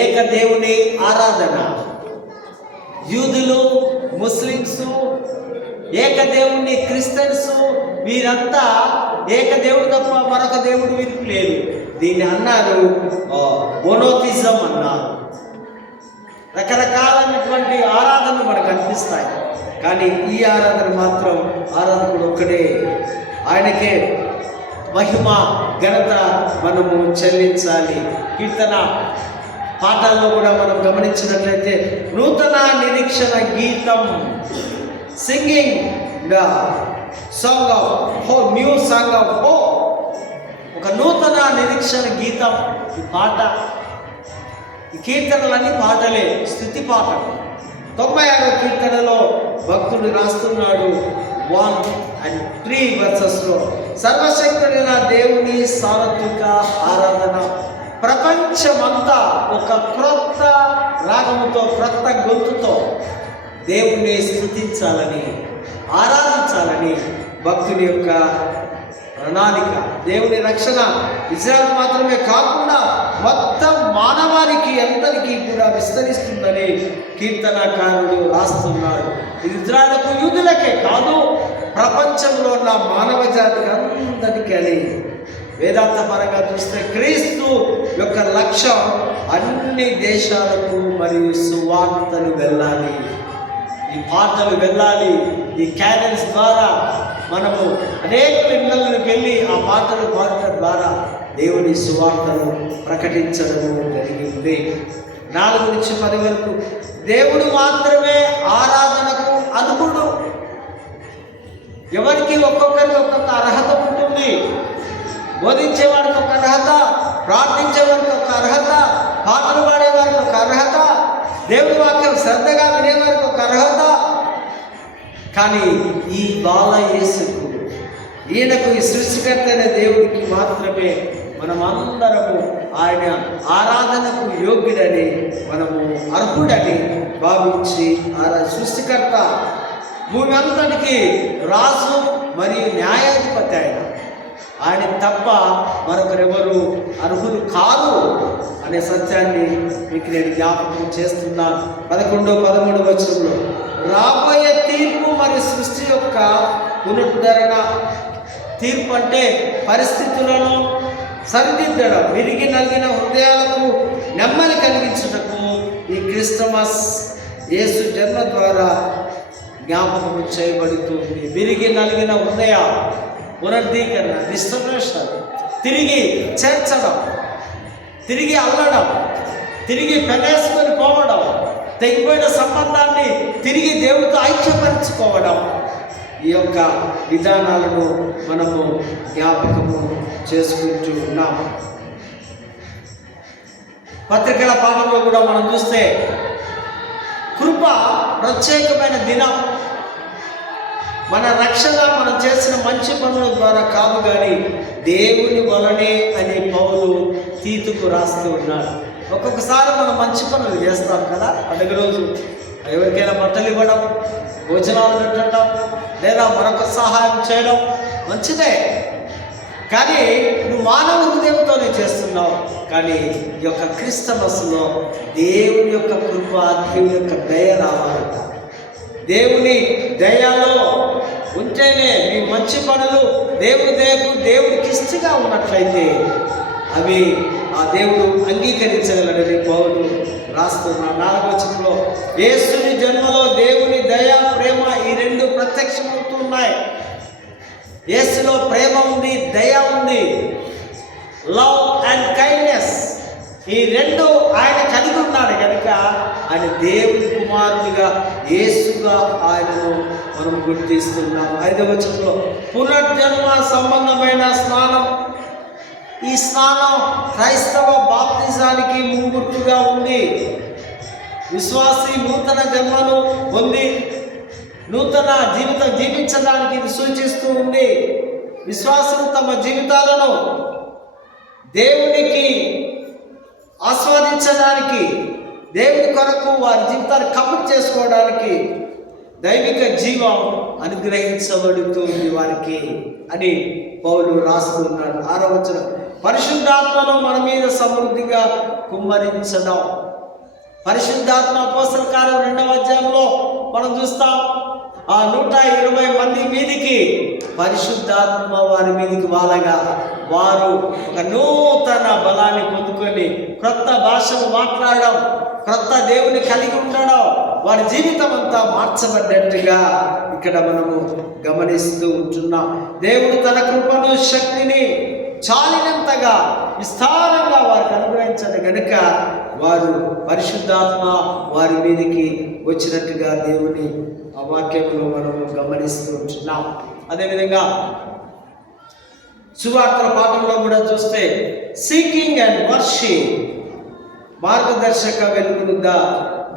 ఏక దేవుని ఆరాధన. యూదులు, ముస్లిమ్స్, ఏకదేవుని క్రిస్టియన్స్, వీరంతా ఏకదేవుడు తప్ప మరొక దేవుడు వీరికి లేదు. దీన్ని అన్నారు మోనోథిజం అన్నారు. రకరకాలైనటువంటి ఆరాధనలు మనకు అనిపిస్తాయి, కానీ ఈ ఆరాధన మాత్రం ఆరాధకుడు ఒక్కడే, ఆయనకే మహిమ ఘనత మనము చెల్లించాలి. కీర్తన పాఠాల్లో కూడా మనం గమనించినట్లయితే నూతన నిరీక్షణ గీతం, singing the song of hope, new song of hope, ఒక నూతన నిరీక్షణ గీతం. ఈ పాట, ఈ కీర్తనలన్నీ పాటలే, స్తుతి పాటలు. 96వ కీర్తనలో భక్తుడు రాస్తున్నాడు 1 and 3 verses సర్వశక్తుడైన దేవుని సార్వత్రిక ఆరాధన. ప్రపంచమంతా ఒక క్రొత్త రాగముతో, క్రొత్త గొంతుతో దేవుణ్ణి స్తుతించాలని, ఆరాధించాలని భక్తుని యొక్క ప్రణాళిక. దేవుని రక్షణ ఇజ్రాయెల్ మాత్రమే కాకుండా మొత్తం మానవానికి అందరికీ కూడా విస్తరిస్తుందని కీర్తనకారుడు రాస్తున్నాడు. ఇది ఇజ్రాయెల్కు, యూదులకే కాదు, ప్రపంచంలో ఉన్న మానవ జాతికి అందరికీ అని. వేదాంత పరంగా చూస్తే క్రీస్తు యొక్క లక్ష్యం అన్ని దేశాలకు మరియు సువార్తలు వెళ్ళాలి, ఈ పాటలు వెళ్ళాలి. ఈ క్యానల్స్ ద్వారా మనము అనేక ఇళ్ళకి వెళ్ళి ఆ పాటలు పాడటం ద్వారా దేవుని సువార్తను ప్రకటించడం జరిగింది. 4 నుంచి 10 వరకు దేవుడు మాత్రమే ఆరాధనకు అర్హుడు. ఎవరికి ఒక్కొక్కరికి ఒక్కొక్క అర్హత ఉంటుంది. బోధించేవాడికి ఒక అర్హత, ప్రార్థించేవారికి ఒక అర్హత, పాటలు పాడేవారికి ఒక అర్హత, దేవుడి వాక్యం శ్రద్ధగా వినేవారికి ఒక అర్హత. కానీ ఈ బాల యేసుకు, ఈయనకు, ఈ సృష్టికర్త అయిన దేవుడికి మాత్రమే మనమందరము ఆయన ఆరాధనకు యోగ్యుడని, మనము అర్హుడని భావించి సృష్టికర్త, భూమి అంతటికి రాజు మరియు న్యాయాధిపతి ఆయన తప్ప మరొకరెవరు అర్హులు కాదు అనే సత్యాన్ని మీకు నేను జ్ఞాపకం చేస్తున్నాను. 11, 13 వచనంలో రాబోయే తీర్పు మరియు సృష్టి యొక్క పునరుద్ధరణ. తీర్పు అంటే పరిస్థితులను సరిదిద్దడం, విరిగి నలిగిన హృదయాలకు నెమ్మది కలిగించుటకు ఈ క్రిస్టమస్ యేసు జన్మ ద్వారా జ్ఞాపకం చేయబడుతుంది. విరిగి నలిగిన హృదయ పునరుద్ధీకరణ, రిస్టరేషన్, తిరిగి చేర్చడం, తిరిగి అల్లడం, తిరిగి పెనేసుకొని పోవడం, తెగిపోయిన సంబంధాన్ని తిరిగి దేవుడితో ఐక్యపరచుకోవడం. ఈ యొక్క విధానాలను మనము జ్ఞాపకము చేసుకుంటూ ఉన్నాము. పత్రికల పాఠంలో కూడా మనం చూస్తే కృప ప్రత్యేకమైన దినం. మన రక్షణ మనం చేసిన మంచి పనుల ద్వారా కాదు, కానీ దేవుని వలనే అని పౌలు తీతుకు రాస్తూ ఉన్నాడు. ఒక్కొక్కసారి మనం మంచి పనులు చేస్తాం కదా, పండుగ రోజు ఎవరికైనా బట్టలు ఇవ్వడం, భోజనాలు పెట్టడం, లేదా మరొక సహాయం చేయడం మంచిదే. కానీ నువ్వు మానవ హృదయంతోనే చేస్తున్నావు. కానీ ఈ యొక్క క్రిస్టమస్లో దేవుని యొక్క కృప, దేవుని యొక్క దయ రావాలంట. దేవుని దయలో ఉంటేనే మీ మంచి పనులు దేవుడికి ఇష్టంగా ఉన్నట్లయితే అవి ఆ దేవుడు అంగీకరించగలడని పౌలు రాస్తున్న 4వ వచనంలో యేసుని జన్మలో దేవుని దయ, ప్రేమ ఈ 2 ప్రత్యక్షమవుతున్నాయి. యేసులో ప్రేమ ఉంది, దయ ఉంది, లవ్ అండ్ కైండ్నెస్. ఈ 2 ఆయన కలిగి ఉన్నాడు కనుక ఆయన దేవుని కుమారుడిగా, యేసుగా ఆయనను మనం గుర్తిస్తున్నాం. 5వ వచనంలో పునర్జన్మ సంబంధమైన స్నానం. ఈ స్నానం క్రైస్తవ బాప్తిజానికి ముంగుర్తుగా ఉంది. విశ్వాసి నూతన జన్మను పొంది నూతన జీవితం జీవించడానికి ఇది సూచిస్తూ ఉంది. విశ్వాసులు తమ జీవితాలను దేవునికి ఆస్వాదించడానికి, దేవుని కొరకు వారి జీవితాన్ని కమిట్ చేసుకోవడానికి దైవిక జీవం అనుగ్రహించబడుతుంది వారికి అని పౌలు రాస్తున్నాడు. 6వ వచనం, పరిశుద్ధాత్మను మన మీద సమృద్ధిగా కుమ్మరించడం. పరిశుద్ధాత్మ అపోస్తల కార్యం 2వ అధ్యాయంలో మనం చూస్తాం. ఆ 120 మంది మీదికి పరిశుద్ధాత్మ వారి మీదికి వాలగా వారు ఒక నూతన బలాన్ని పొందుకొని క్రొత్త భాషలు మాట్లాడడం, క్రొత్త దేవుని కలిగి ఉండడం, వారి జీవితం అంతా మార్చబడ్డట్టుగా ఇక్కడ మనము గమనిస్తూ ఉంటున్నాం. దేవుడు తన కృపను శక్తిని చాలినంతగా విస్తారంగా వారికి అనుగ్రహించడం గనుక వారు పరిశుద్ధాత్మ వారి మీదికి వచ్చినట్టుగా దేవుని ఆ వాక్యంలో మనము గమనిస్తూ ఉంటున్నాం. అదేవిధంగా సువార్తల పాఠంలో కూడా చూస్తే సీకింగ్ అండ్ వర్షిప్, మార్గదర్శక వెలుగును, ద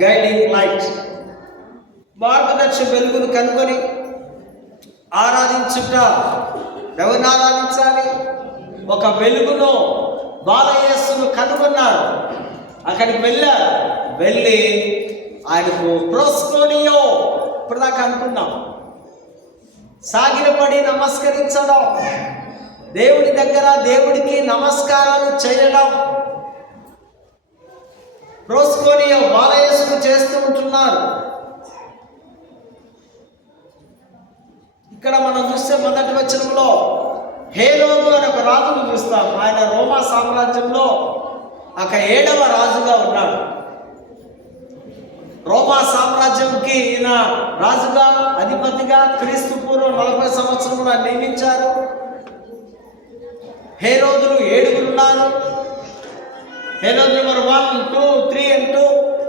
గైడింగ్ లైట్, మార్గదర్శక వెలుగును కనుగొని ఆరాధించుట. ఎవరిని ఆరాధించాలి? ఒక వెలుగును బాలయేసును కనుగొన్నారు. అక్కడికి వెళ్ళి ఆయనకు ప్రోస్కోనియో ఇప్పుడు దాకా అనుకున్నాం, సాగిలపడి నమస్కరించడం, దేవుడి దగ్గర దేవుడికి నమస్కారాలు చేయడం, ప్రోస్కోనియో బాలయేసును చేస్తూ ఉంటున్నారు. ఇక్కడ మనం చూస్తే మొదటి వచనంలో హేరోదు అనే ఒక రాజును చూస్తాం. ఆయన రోమా సామ్రాజ్యంలో ఒక 7వ రాజుగా ఉన్నాడు. రోమా సామ్రాజ్యంకి ఈయన రాజుగా అధిపతిగా క్రీస్తు పూర్వం 40 సంవత్సరంలో నియమించారు. హేరోదులు 7 ఉన్నారు. హేరోదు నెంబర్ 1, 2, 3 అంటూ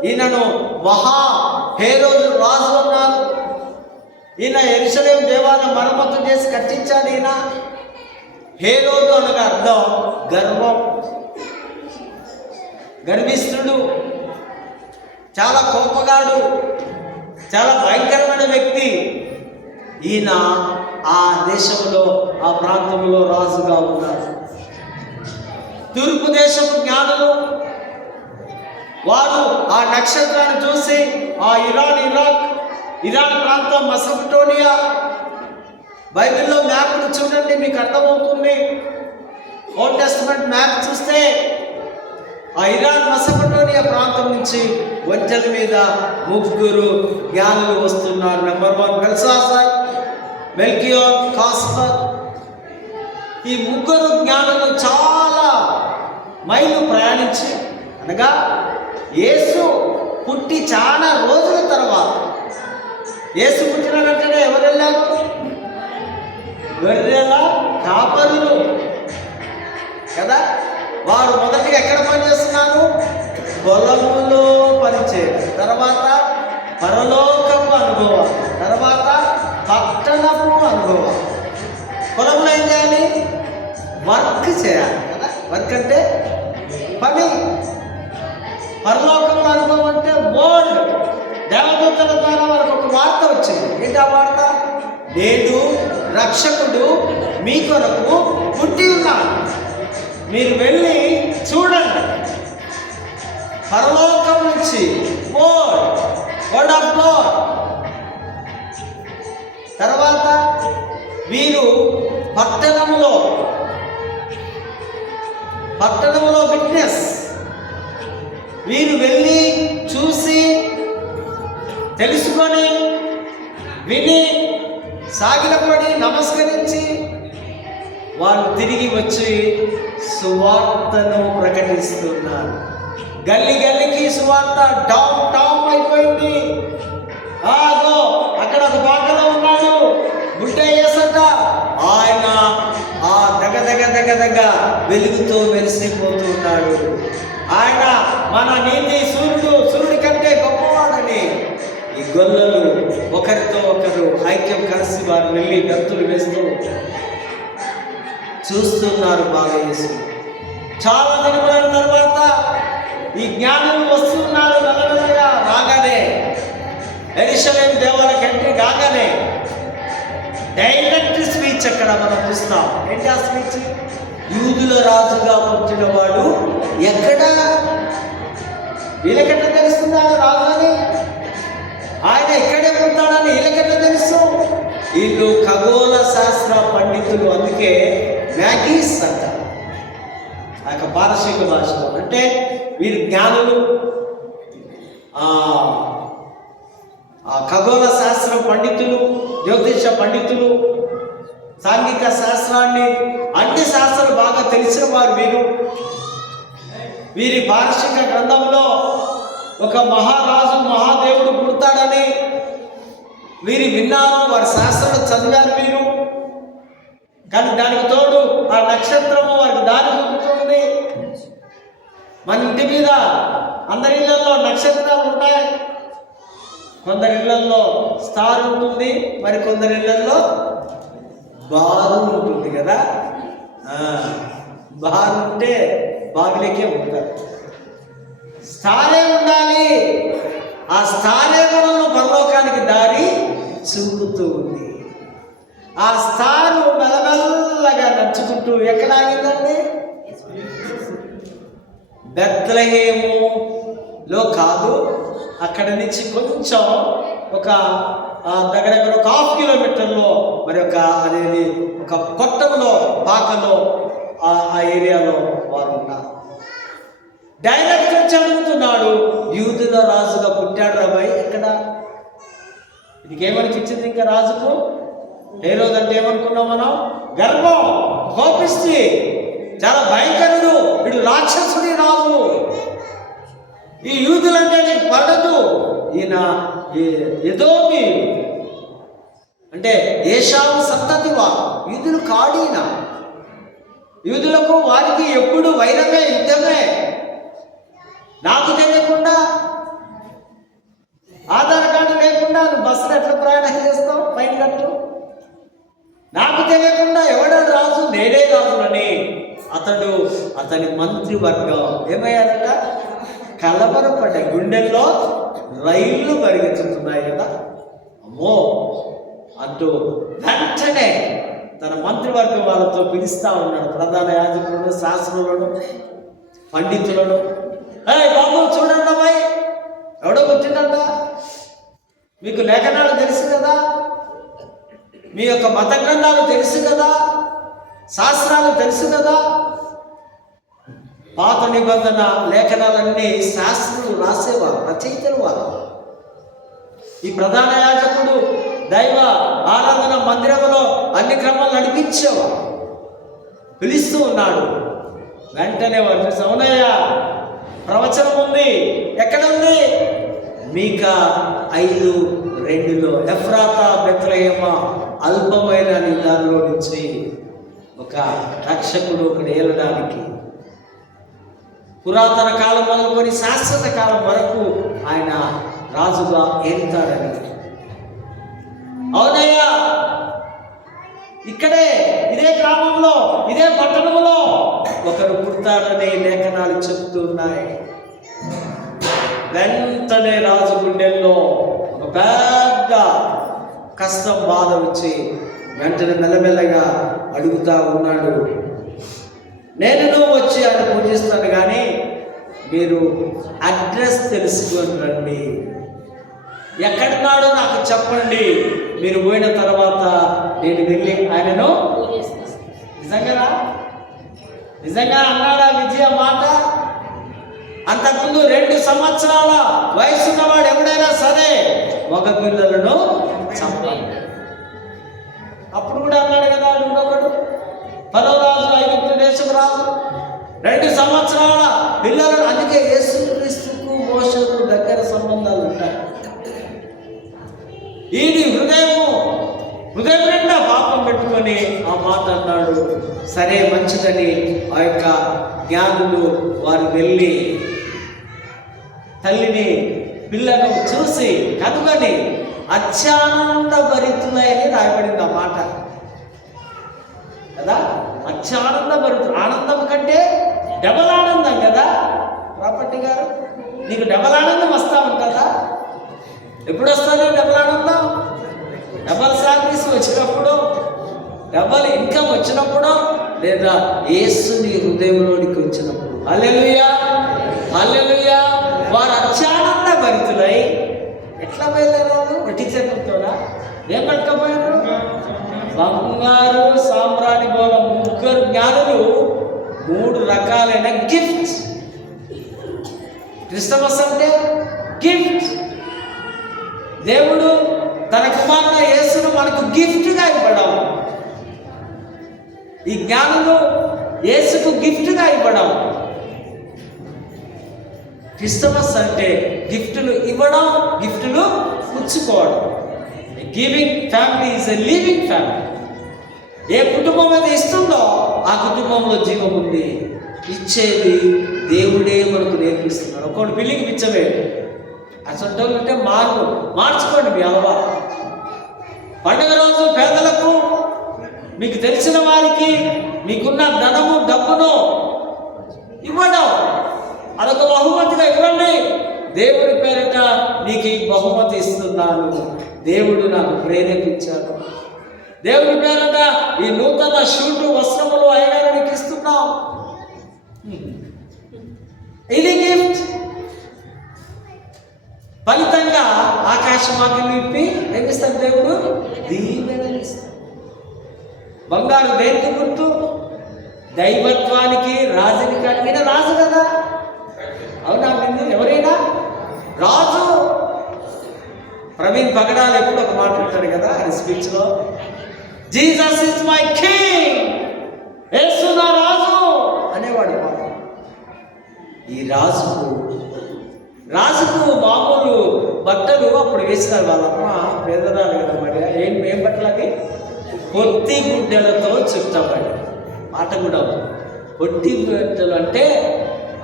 ఈయనను హేరోదు రాజు అన్నారు. ఈయన యెరూషలేము దేవాలయం మరమ్మతు చేసి కట్టించాడు. ఈయన హేరోదు అనగా అర్థం గర్వం, గర్విష్ఠుడు, చాలా కోపగాడు, చాలా భయంకరమైన వ్యక్తి. ఈయన ఆ దేశంలో ఆ ప్రాంతంలో రాజుగా ఉన్నారు. తూర్పు దేశపు జ్ఞానులు వారు ఆ నక్షత్రాన్ని చూసి ఆ ఇరాన్ ప్రాంతం, మెసొపొటేమియా, బైబిల్లో మ్యాప్ను చూడండి మీకు అర్థమవుతుంది. ఓల్డ్ టెస్టమెంట్ మ్యాప్ చూస్తే ఆ ఇరాన్ మెసొపొటేమియా ప్రాంతం నుంచి ఒంటెల మీద 3 జ్ఞానులు వస్తున్నారు. Number 1 Balthazar, Melchior, Caspar. ఈ 3 జ్ఞానులు చాలా మైలు ప్రయాణించి, అనగా యేసు పుట్టి చాలా రోజుల తర్వాత, యేసు పుట్టిన వెంటనే ఎవరు వెళ్ళారు? గొర్రెల కాపరులు కదా. వారు మొదటిగా ఎక్కడ పనిచేస్తున్నారు? పొలములో పనిచేయడం, తర్వాత పరలోకపు అనుభవం, తర్వాత పట్టణపు అనుభవం. పొలంలో ఏం చేయాలి? వర్క్ చేయాలి కదా. వర్క్ అంటే పని. పరలోకంలో అనుభవం అంటే వర్డ్. దేవదూతల ద్వారా వాళ్ళకి ఒక వార్త వచ్చింది. ఏంటి ఆ వార్త? నేడు రక్షకుడు మీ కొరకు పుట్టి ఉన్నాడు, మీరు వెళ్ళి చూడండి. పరలోకం నుంచి వర్డ్ ఆఫ్ గాడ్. తర్వాత వీరు పట్టణంలో విట్నెస్. వీరు వెళ్ళి చూసి తెలుసుకొని విని సాగిలపడి నమస్కరించి వాళ్ళు తిరిగి వచ్చి సువార్తను ప్రకటిస్తున్నారు. గల్లీకి సువార్త టామ్ అయిపోయింది. అక్కడ ఒక బాటలో ఉన్నాడు, బుట్టయ్యేసట. ఆయన ఆ దగ్గ వెలుగుతో మెరిసిపోతున్నాడు. ఆయన మన నీతి సూర్యుడి కంటే గొప్పవాడని ఈ గొల్లలు ఒకరితో ఒకరు ఐక్యం కలిసి వారు వెళ్ళి గంతులు వేస్తూ చూస్తున్నారు. బాగా యేసు చాలా దినముల తర్వాత ఈ జ్ఞానులు వస్తున్నారు. మెల్లమెల్లగా రాగానే యెరూషలేము దేవాలయం ఎంట్రీ కాగానే డైరెక్ట్ స్పీచ్ అక్కడ మనం చూస్తాం. ఏంటి ఆ స్పీచ్? యూదుల రాజుగా పుట్టినవాడు ఎక్కడ? వీళ్ళకెట్లా తెలుస్తుందా రాజు అని? ఆయన ఎక్కడే పుట్టాడని వీళ్ళకెట్లా తెలుసు? వీళ్ళు ఖగోళ శాస్త్ర పండితులు, అందుకే మ్యాగీస్ అంటారు ఆ యొక్క పారసీక భాషలో. అంటే వీరు జ్ఞానులు, ఖగోళ శాస్త్ర పండితులు, జ్యోతిష పండితులు, సాంఘిక శాస్త్రాన్ని, అన్ని శాస్త్రాలు బాగా తెలిసిన వారు వీరు. వీరి పారసీక గ్రంథంలో ఒక మహారాజు, మహాదేవుడు పుడతాడని వీరు విన్నారు, వారి శాస్త్రాలు చదివారు వీరు. కానీ దానికి తోడు ఆ నక్షత్రము వారికి దారి చూపుతుంది. మన ఇంటి మీద అందరి ఇళ్లలో నక్షత్రాలు ఉంటాయి. కొందరి ఇళ్లలో స్టార్ ఉంటుంది, మరి కొందరి ఇళ్లలో బారు ఉంటుంది కదా. బారు ఉంటే బావిలకే ఉంటారు. స్టారే ఉండాలి. ఆ స్టారే మనల్ని పరలోకానికి దారి చూపుతూ ఉంది. ఆ స్టారు మెల్లమెల్లగా నడుచుకుంటూ ఎక్కడ ఆగిందండి? బెత్లెహేములో కాదు, అక్కడి నుంచి కొంచెం ఒక దగ్గర ఒక 1/2 కిలోమీటర్లో మరి ఒక కొట్టంలో, పాకలో, ఆ ఏరియాలో వారు ఉన్నారు. డైరెక్ట్ వచ్చి అడుగుతున్నాడు, యూదుల రాజుగా పుట్టాడు రాబాయ్ ఇక్కడ? ఇదికేమనిపించింది ఇంకా రాజుకు? ఏ రోజు అంటే ఏమనుకున్నాం మనం? గర్వం, కోపిష్టి, చాలా భయంకరుడు, వీడు రాక్షసుడి రాజు, ఈ యూదులంటే నీకు పడదు, ఈయన ఎదోమి అంటే ఏషావు సంతతి వారు, యూదులు కాడీన. యూదులకు వారికి ఎప్పుడు వైరమే, యుద్ధమే. నాకు తెలియకుండా, ఆధార్ కార్డు లేకుండా నువ్వు బస్సులో ఎట్లా ప్రయాణం చేస్తావు? ఫైన్ కట్టు. నాకు తెలియకుండా ఎవడాడు రాజు? నేనే రాజునని అతని మంత్రివర్గం ఏమయ్యారట? కలవరపడ్డాయి. గుండెల్లో రైళ్లు పరిగెత్తుతున్నాయి కదా. అమ్మో అంటూ వెంటనే తన మంత్రివర్గం వాళ్ళతో పిలుస్తా ఉన్నాడు, ప్రధాన యాజకులను, శాస్త్రులను, పండితులను. బాబు చూడండి అమ్మాయి, ఎవడో పుట్టిందంట. మీకు లేఖనాలు తెలుసు కదా, మీ యొక్క మత గ్రంథాలు తెలుసు కదా, శాస్త్రాలు తెలుసు కదా. పాత నిబంధన లేఖనాలన్నీ శాస్త్రులు రాసేవారు, రచయితలు వారు. ఈ ప్రధాన యాజకుడు దైవ ఆరాధన మందిరంలో అన్ని క్రమాలు నడిపించేవాడు. పిలుస్తూ ఉన్నాడు. వెంటనే వారు అవునయ్య, ప్రవచనం ఉంది. ఎక్కడ ఉంది? మీకా 5:2 ఎఫ్రాతా బెత్లెహేమ అల్పమైన నీ దారిలో నుంచి ఒక రక్షకుడు ఒకడు ఏలడానికి, పురాతన కాలం మొదలుకొని శాశ్వత కాలం వరకు ఆయన రాజుగా ఏలుతాడని. అవునయ్యా, ఇక్కడే ఇదే గ్రామంలో, ఇదే పట్టణంలో ఒకరు పుడతాడని లేఖనాలు చెబుతున్నాయి. వెంటనే రాజు గుండెల్లో ఒక పెద్ద కష్టం, బాధ వచ్చి వెంటనే మెల్లమెల్లగా అడుగుతా ఉన్నాడు, నేను వచ్చి ఆయన పూజిస్తాను, కానీ మీరు అడ్రస్ తెలుసుకొని రండి, ఎక్కడున్నాడో నాకు చెప్పండి, మీరు పోయిన తర్వాత నేను వెళ్ళి ఆయనను. నిజంగా అన్నాడా విజయ మాట? అంతకుముందు 2 సంవత్సరాల వయసున్నవాడు ఎవడైనా సరే మగ పిల్లలను చంపాలి. అప్పుడు కూడా అన్నాడు కదా ఇంకొకడు, ఫరో రాజు, ఐగుప్తు దేశపు రాజు, 2 సంవత్సరాల పిల్లలను. అందుకే యేసుక్రీస్తుకు మోషకు దగ్గర సంబంధాలు ఉంటాయి. ఈయన హృదయం నిండా పాపం పెట్టుకొని ఆ మాట అన్నాడు. సరే మంచిదని ఆ యొక్క జ్ఞానులు వారు వెళ్ళి తల్లిని, పిల్లను చూసి కనుగొని అత్యానంద భరితులైన రాయబడింది ఆ మాట కదా. అత్యానంద భరితులు, ఆనందం కంటే డబల్ ఆనందం కదా. ప్రాపర్టీ గారు, నీకు డబల్ ఆనందం వస్తా ఉంటుందా? ఎప్పుడు వస్తుంది డబల్ ఆనందం? డబల్ సాలరీస్ వచ్చినప్పుడు, డబల్ ఇన్కమ్ వచ్చినప్పుడు, లేదా యేసు నీ హృదయంలోనికి వచ్చినప్పుడు. హల్లెలూయా, హల్లెలూయా. వారు అత్యానంద భరితులై ఎట్లా బయలుదేరారు? టీచర్లతోనా? ఏం పట్టుకపోయారు? బంగారు సాంబ్రాణి బోల ముగ్గురు జ్ఞానులు 3 రకాలైన గిఫ్ట్. క్రిస్మస్ అంటే గిఫ్ట్. దేవుడు తన కుమారుడు యేసును మనకు గిఫ్ట్గా ఇవ్వడం. ఈ జ్ఞానులు యేసుకు గిఫ్ట్గా ఇవ్వడం. క్రిస్మస్ అంటే గిఫ్టులు ఇవ్వడం, గిఫ్టులు పుచ్చుకోవడం. Giving family is a living family. ఏ కుటుంబం అయితే ఇస్తుందో ఆ కుటుంబంలో జీవం ఉంది. ఇచ్చేది దేవుడే మనకు నేర్పిస్తున్నాడు. ఒకటి బిల్లింగ్ ఇచ్చవేడు అసలు అంటే మార్చుకోండి మీ అలవాటు. పండుగ రోజు పేదలకు, మీకు తెలిసిన వారికి, మీకున్న ధనము డబ్బును ఇవ్వడం, అదొక బహుమతిగా ఇవ్వండి. దేవుడి పేరిట నీకు ఈ బహుమతి ఇస్తున్నాను, దేవుడు నాకు ప్రేరేపించాడు, దేవుడి పేరిట ఈ నూతన షూటు వస్త్రములు అయినా నీకు ఇస్తున్నాం. ఇది గిఫ్ట్. ఫలితంగా ఆకాశవాకులు విప్పి ఏమిస్తాడు దేవుడు? దీవెనలు ఇస్తాడు. బంగారు దేనికి గుర్తు? దైవత్వానికి, రాజరికానికి. ఈయన రాజు కదా, అవునా? ఎవరైనా రాజు. ప్రవీణ్ పగడాలు ఎప్పుడు ఒక మాట ఉంటాడు కదా ఆయన స్పీచ్లో, జీసస్ ఇస్ మై కింగ్, యేసు నా రాజు అనేవాడు. ఈ రాజుకు మామూలు బట్టలు అప్పుడు వేసినారు. వాళ్ళమ్మ పేదరాలు కదా, మరి ఏం బట్టలు అవి? పొత్తి గుడ్డలతో చుట్టబడి. మాట కూడా పొట్టి బట్టలు అంటే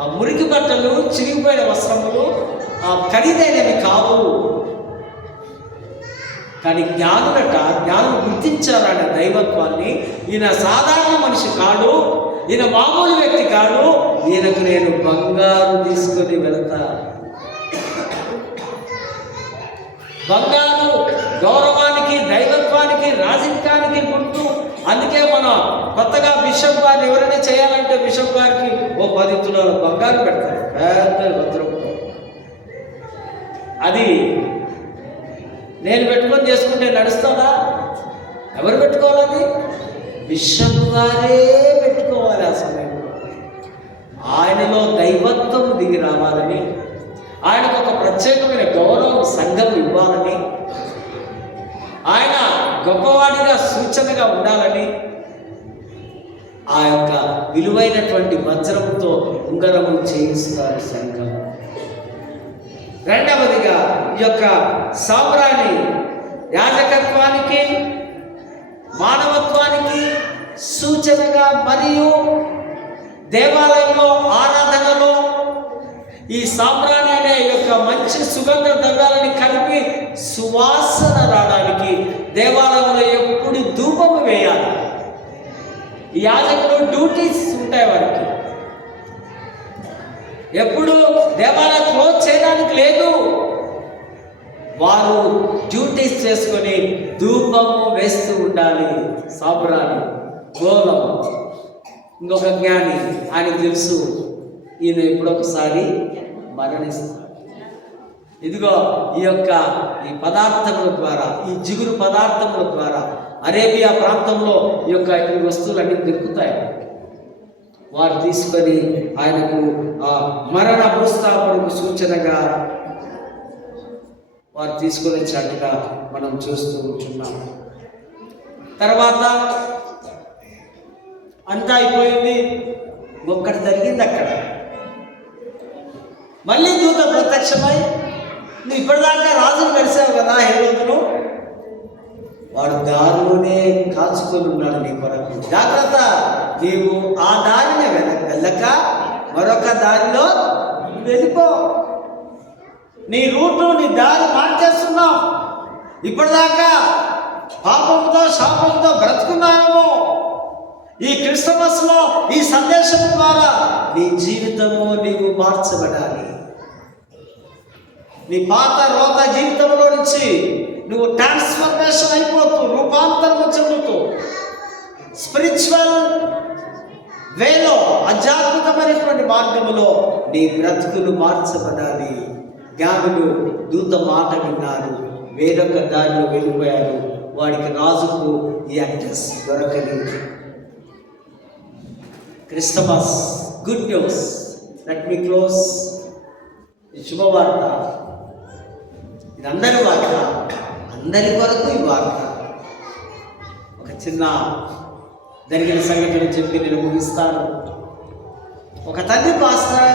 ఆ మురికి బట్టలు, చిరిగిపోయిన వస్త్రములు, ఖరీదైనవి కావు. కానీ జ్ఞానులు గుర్తించారన్న దైవత్వాన్ని. ఈయన సాధారణ మనిషి కాడు, ఈయన మామూలు వ్యక్తి కాడు, ఈయనకు నేను బంగారు తీసుకొని వెళతా. బంగారు గౌరవానికి, దైవత్వానికి, రాజరికానికి గుర్తు. అందుకే మనం కొత్తగా బిషప్ గారిని ఎవరైనా చేయాలంటే బిషప్ గారికి 10 తులాల బంగారు పెడతారు, పెద్ద భద్రంతో. అది నేను పెట్టుకొని చేసుకుంటే నడుస్తుందా? ఎవరు పెట్టుకోవాలి? బిషప్ గారే పెట్టుకోవాలి. ఆ సమయంలో ఆయనలో దైవత్వం దిగి రావాలని, ఆయనకు ఒక ప్రత్యేకమైన గౌరవం సంఘం ఇవ్వాలని, ఆయన గొప్పవాడిగా సూచనగా ఉండాలని ఆ యొక్క విలువైనటువంటి వజ్రముతో ఉంగరము చేయిస్తారు సంఘం. రెండవదిగా ఈ యొక్క సాంబ్రాణి యాజకత్వానికి, మానవత్వానికి సూచనగా, మరియు దేవాలయంలో ఆరాధనలో ఈ సాంబ్రాణి అనే యొక్క మంచి సుగంధ ద్రవ్యాలని కలిపి సువాసన రావడానికి దేవాలయంలో ఎప్పుడు ధూపము వేయాలి. ఈ యాజకులు డ్యూటీస్ ఉంటాయి వారికి. ఎప్పుడు దేవాలయం క్లోజ్ చేయడానికి లేదు, వారు డ్యూటీస్ చేసుకొని ధూపము వేస్తూ ఉండాలి. సాంబ్రాణి, గోళం. ఇంకొక జ్ఞాని, ఆయనకు తెలుసు ఈయన ఎప్పుడొకసారి మరణిస్తాడు. ఇదిగో ఈ పదార్థముల ద్వారా, ఈ జిగురు పదార్థముల ద్వారా అరేబియా ప్రాంతంలో ఈ వస్తువులన్నీ దొరుకుతాయి. వారు తీసుకొని ఆయనకు మరణ భూస్థాపనకు సూచనగా వారు తీసుకొని వచ్చినట్టుగా మనం చూస్తూ ఉంటున్నాం. తర్వాత అంతా అయిపోయింది, ఒక్కటి జరిగింది అక్కడ. మళ్ళీ దూత ప్రత్యక్షమై, నువ్వు ఇప్పటిదాకా రాజును కలిసావు కదా హేరోదును, వాడు దారిలోనే కాచుకొని ఉన్నాడు నీ కొరకు, జాగ్రత్త, నీవు ఆ దారిని వెళ్ళక మరొక దారిలో వెళ్ళిపో. నీ రూటు, నీ దారి మార్చేస్తున్నావు. ఇప్పటిదాకా పాపంతో, శాపంతో బ్రతుకున్నావేమో. ఈ క్రిస్మస్లో ఈ సందేశం ద్వారా నీ జీవితము నీవు మార్చబడాలి. నీ పాత రోత జీవితంలో నుంచి నువ్వు ట్రాన్స్ఫర్మేషన్ అయిపోతూ, రూపాంతరము చెందుతూ, స్పిరిచువల్ వేలో, ఆధ్యాత్మికమైనటువంటి మార్గములో నీ బ్రతుకులు మార్చబడాలి. జ్ఞానులు దూత మాట విన్నారు, వేరొక దారిలో వెళ్ళిపోయారు. వాడికి రాజుకు ఈ అడ్రస్ దొరకలేదు. Christmas good news. Let me close. ఈ శుభవార్త, ఇది అందరి వార్త, అందరి కొరకు ఈ వార్త. ఒక చిన్న జరిగిన సంఘటన చెప్పి నేను ముగిస్తాను. ఒక తండ్రి పాస్టర్,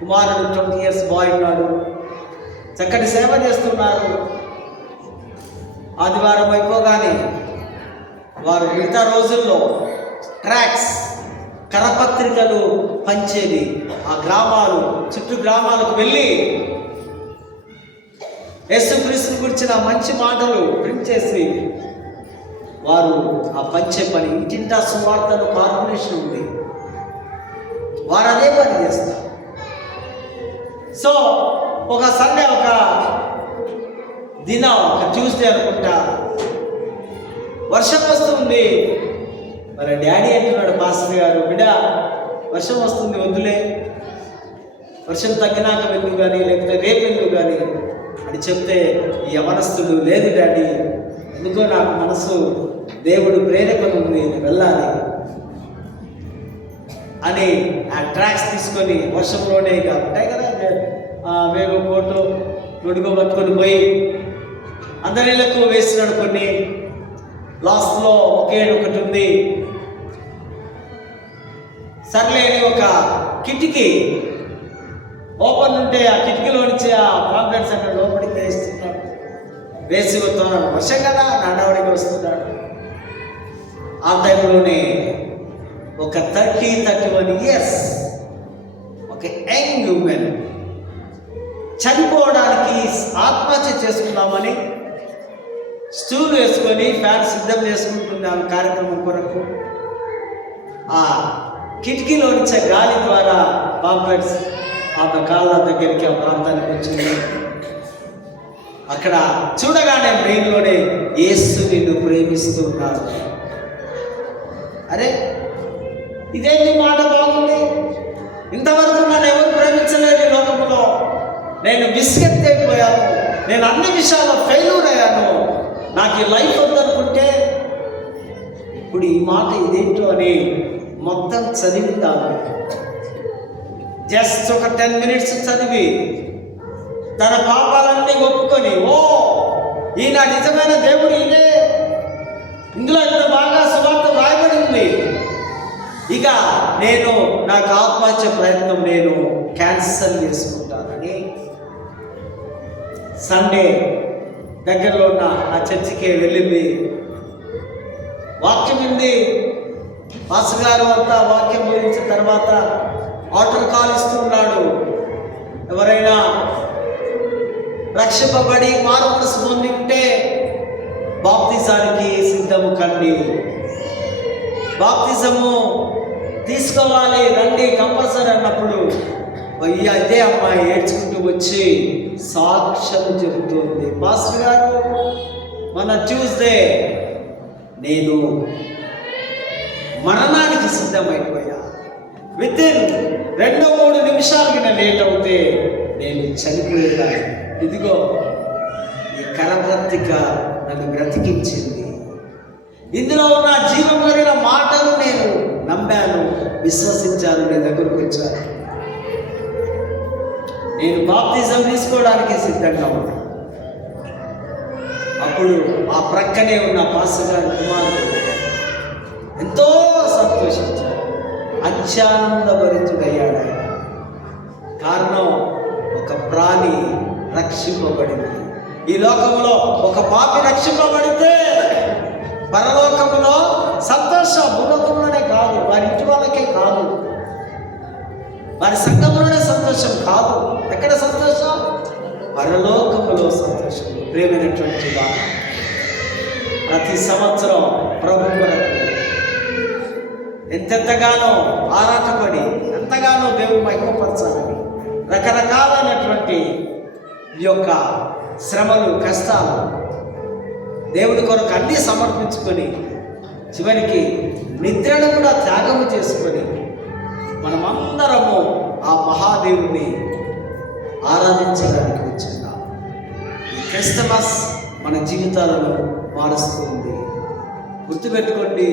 కుమారుడు 20 years బాయ్ ఉన్నాడు. చక్కటి సేవ చేస్తున్నారు. ఆదివారం అయిపోగానే వారు మిగతా రోజుల్లో ట్రాక్స్, కరపత్రికలు పంచేది. ఆ గ్రామాలు, చుట్టూ గ్రామాలకు వెళ్ళి యేసుక్రీస్తుని గురించిన మంచి మాటలు ప్రింట్ చేసి వారు ఆ పంచే పని, ఇంటింటా సువార్తను కార్పొరేషన్ ఉంది, వారు అదే పని చేస్తారు. సో ఒక సండే, ఒక దినం, ఒక ట్యూస్డే అనుకుంటా, వర్షం వస్తుంది. మరి డాడీ అంటున్నాడు పాస్టర్ గారు, బిడ్డ వర్షం వస్తుంది, వద్దులే, వర్షం తగ్గినాక వెళ్ళు కానీ, లేకపోతే రేపు వెళ్ళు కానీ అని చెప్తే ఈ యవనస్తుడు, లేదు డాడీ, ఎందుకో నాకు మనసు దేవుడు ప్రేరేపణ ఉంది, వెళ్ళాలి అని ఆ ట్రాక్స్ తీసుకొని వర్షంలోనే ఇక ఉంటాయి కదా వేగ కోటు నుడుగు పట్టుకొని పోయి అందరిలకు వేసినాడు. కొన్ని లాస్ట్లో ఒకటి ఉంది. సర్లేని ఒక కిటికీ ఓపెన్ ఉంటే ఆ కిటికీలో నుంచి ఆ పాంప్లెట్స్ అక్కడ లోపలికి వేస్తున్నాడు. వేసి వస్తున్నాడు, వర్షం కదా, నడవడికి వస్తున్నాడు. ఆ టైంలోనే ఒక 31 years ఒక యంగ్ ఉమెన్ చనిపోవడానికి ఆత్మహత్య చేసుకుందామని స్టూల్ వేసుకొని ఫ్యాన్ సిద్ధం చేసుకుంటుంది ఆమె కార్యక్రమం కొరకు. ఆ కిటికీలో నుంచి గాలి ద్వారా పాంప్లెట్స్ ఆమె కాళ్ళ దగ్గరికి ఆ ప్రాంతానికి వచ్చింది. అక్కడ చూడగానే బ్రెయిన్లోనే యేసు నిన్ను ప్రేమిస్తున్నాడు. అరే, ఇదేంటి మాట బాగుంది, ఇంతవరకు నన్ను ఎవరు ప్రేమించలేదు ఈ లోకంలో, నేను విసిగెత్తైపోయాను, నేను అన్ని విషయాల్లో ఫెయిల్యూర్ అయ్యాను, నాకు ఈ లైఫ్ వద్దనుకుంటే ఇప్పుడు ఈ మాట ఇదేంటో అని మొత్తం చదివిందాను. జస్ట్ ఒక 10 minutes చదివి తన పాపాలన్నీ ఒప్పుకొని, ఓ ఈయన నిజమైన దేవుడు ఈయనే, ఇందులో ఇంత బాగా సువార్త రాయబడింది, ఇక నేను నాకు ఆత్మహత్య ప్రయత్నం నేను క్యాన్సల్ చేసుకుంటానని సండే దగ్గరలో ఉన్న ఆ చర్చికి వెళ్ళింది. వాక్యం ఉంది. పాస్టర్ గారు అంతా వాక్యం బోధించిన తర్వాత ఆల్టర్ కాల్ ఇస్తూ ఉన్నాడు. ఎవరైనా రక్షింపబడి మారు మనసు పొంది ఉంటే బాప్తిజానికి సిద్ధము కండి, బాప్తిజము తీసుకోవాలి, రండి కంపల్సరీ అన్నప్పుడు ఇదే అమ్మాయి ఏడ్చుకుంటూ వచ్చి సాక్ష్యం చెబుతుంది. పాస్టర్ గారు, మన ట్యూస్డే నేను మరణానికి సిద్ధమైపోయా, వితిన్ 2-3 నిమిషాలకి నేను లేట్ అవుతే నేను చనిపోయేదాన్ని, ఇదిగో ఈ కరపత్రిక నన్ను బ్రతికించింది, ఇందులో ఉన్న జీవం కలిగిన మాటలు నేను నమ్మాను, విశ్వసించాను, నీ దగ్గరకు వచ్చాను, నేను బాప్తిజం తీసుకోవడానికి సిద్ధంగా ఉన్నాను. అప్పుడు ఆ ప్రక్కనే ఉన్న పాస్టర్ గారి కుమారుడు ఎంతో సంతోషించాడు, అత్యానందభరితుడయ్యాడు. కారణం, ఒక ప్రాణి రక్షింపబడింది. ఈ లోకంలో ఒక పాపి రక్షింపబడితే పరలోకంలో సంతోషం, భూలోకంలోనే కాదు, వారి ఇంటి వాళ్ళకే కాదు, వారి సంఘంలోనే సంతోషం కాదు. ఎక్కడ సంతోషం? పరలోకములో సంతోషం. ప్రేమైనటువంటి వారు ప్రతి సంవత్సరం ప్రభు కొరకు ఎంతెంతగానో ఆరాటపడి, ఎంతగానో దేవుడు మహిమపరచాలని రకరకాలైనటువంటి ఈ యొక్క శ్రమలు, కష్టాలు దేవుడి కొరకు అన్నీ సమర్పించుకొని చివరికి నిద్రను కూడా త్యాగము చేసుకొని మనమందరము ఆ మహాదేవుని ఆరాధించడానికి వచ్చిన్నాం. ఈ క్రిస్టమస్ మన జీవితాలను మారుస్తుంది. గుర్తుపెట్టుకోండి,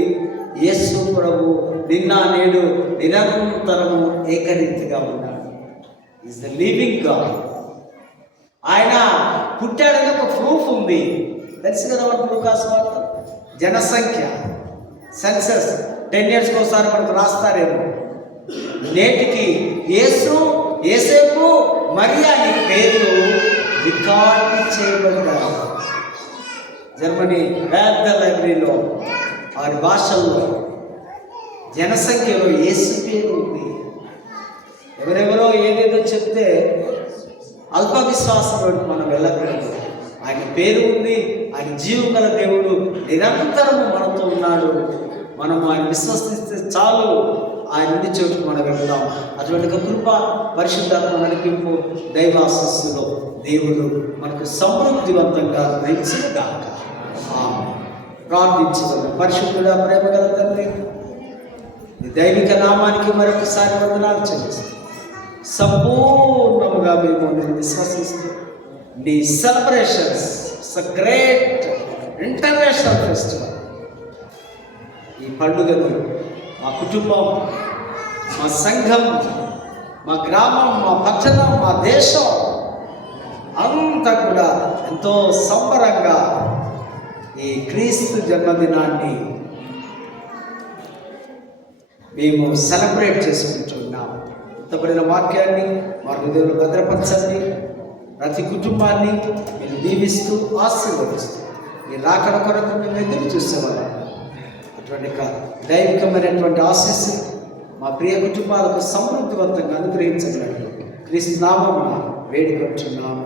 యేసు ప్రభు నిన్న నేడు నిరంతరము ఏకరీతిగా ఉన్నాడు. Is the living God. ఆయన పుట్టాడని ఒక ప్రూఫ్ ఉంది. తెలుసు కదా మనకు లూకాసు వార్త. జనసంఖ్య సెన్సస్ 10 years ఒకసారి మనకు రాస్తారేమో. నేటికి యేసేపు మరియా అనే పేర్లు రికార్డు చేయబడ్డారు. జర్మనీ పెద్ద లైబ్రరీలో వారి భాషల్లో జనసంఖ్యలో యేసు పేరు ఉంది. ఎవరెవరో ఏదేదో చెప్తే అల్ప విశ్వాసంలో మనం వెళ్ళకూడదు. ఆయన పేరు ఉంది. ఆయన జీవం గల దేవుడు నిరంతరము మనతో ఉన్నాడు. మనం ఆయన విశ్వసిస్తే చాలు, ఆయన నుండి చోటుకు మనం వెళ్తాం. అటువంటి కృప, పరిశుద్ధాత్మ నడిపింపు, దైవాశస్సులో దేవుడు మనకు సమృద్ధివంతంగా గ్రహించుగాక. ప్రార్థించుదాం. పరిశుద్ధుడా, ప్రేమ గల తండ్రి, నీ దైవిక నామానికి మరొకసారి వందనాలు చెల్లిస్తాం. సంపూర్ణముగా మేము నేను విశ్వసిస్తూ నీ సెలబ్రేషన్స్ గ్రేట్ ఇంటర్నేషనల్ ఫెస్టివల్, ఈ పండుగను మా కుటుంబం, మా సంఘం, మా గ్రామం, మా పట్టణం, మా దేశం అంతా కూడా ఎంతో సంబరంగా ఈ క్రీస్తు జన్మదినాన్ని మేము సెలబ్రేట్ చేసుకుంటున్నాం. ఇంతబడిన వాక్యాన్ని మా హృదయంలో భద్రపరచండి. ప్రతి కుటుంబాన్ని మీరు దీవిస్తూ ఆశీర్వదిస్తూ మీ రాకడ కొరకు మేము ఎదురు చూసేవాళ్ళం. అటువంటి దైవికమైనటువంటి ఆశీస్సు మా ప్రియ కుటుంబాలకు సమృద్ధివంతంగా అనుగ్రహించగలరు. క్రీస్తు నామమున వేడుకొంటున్నాము.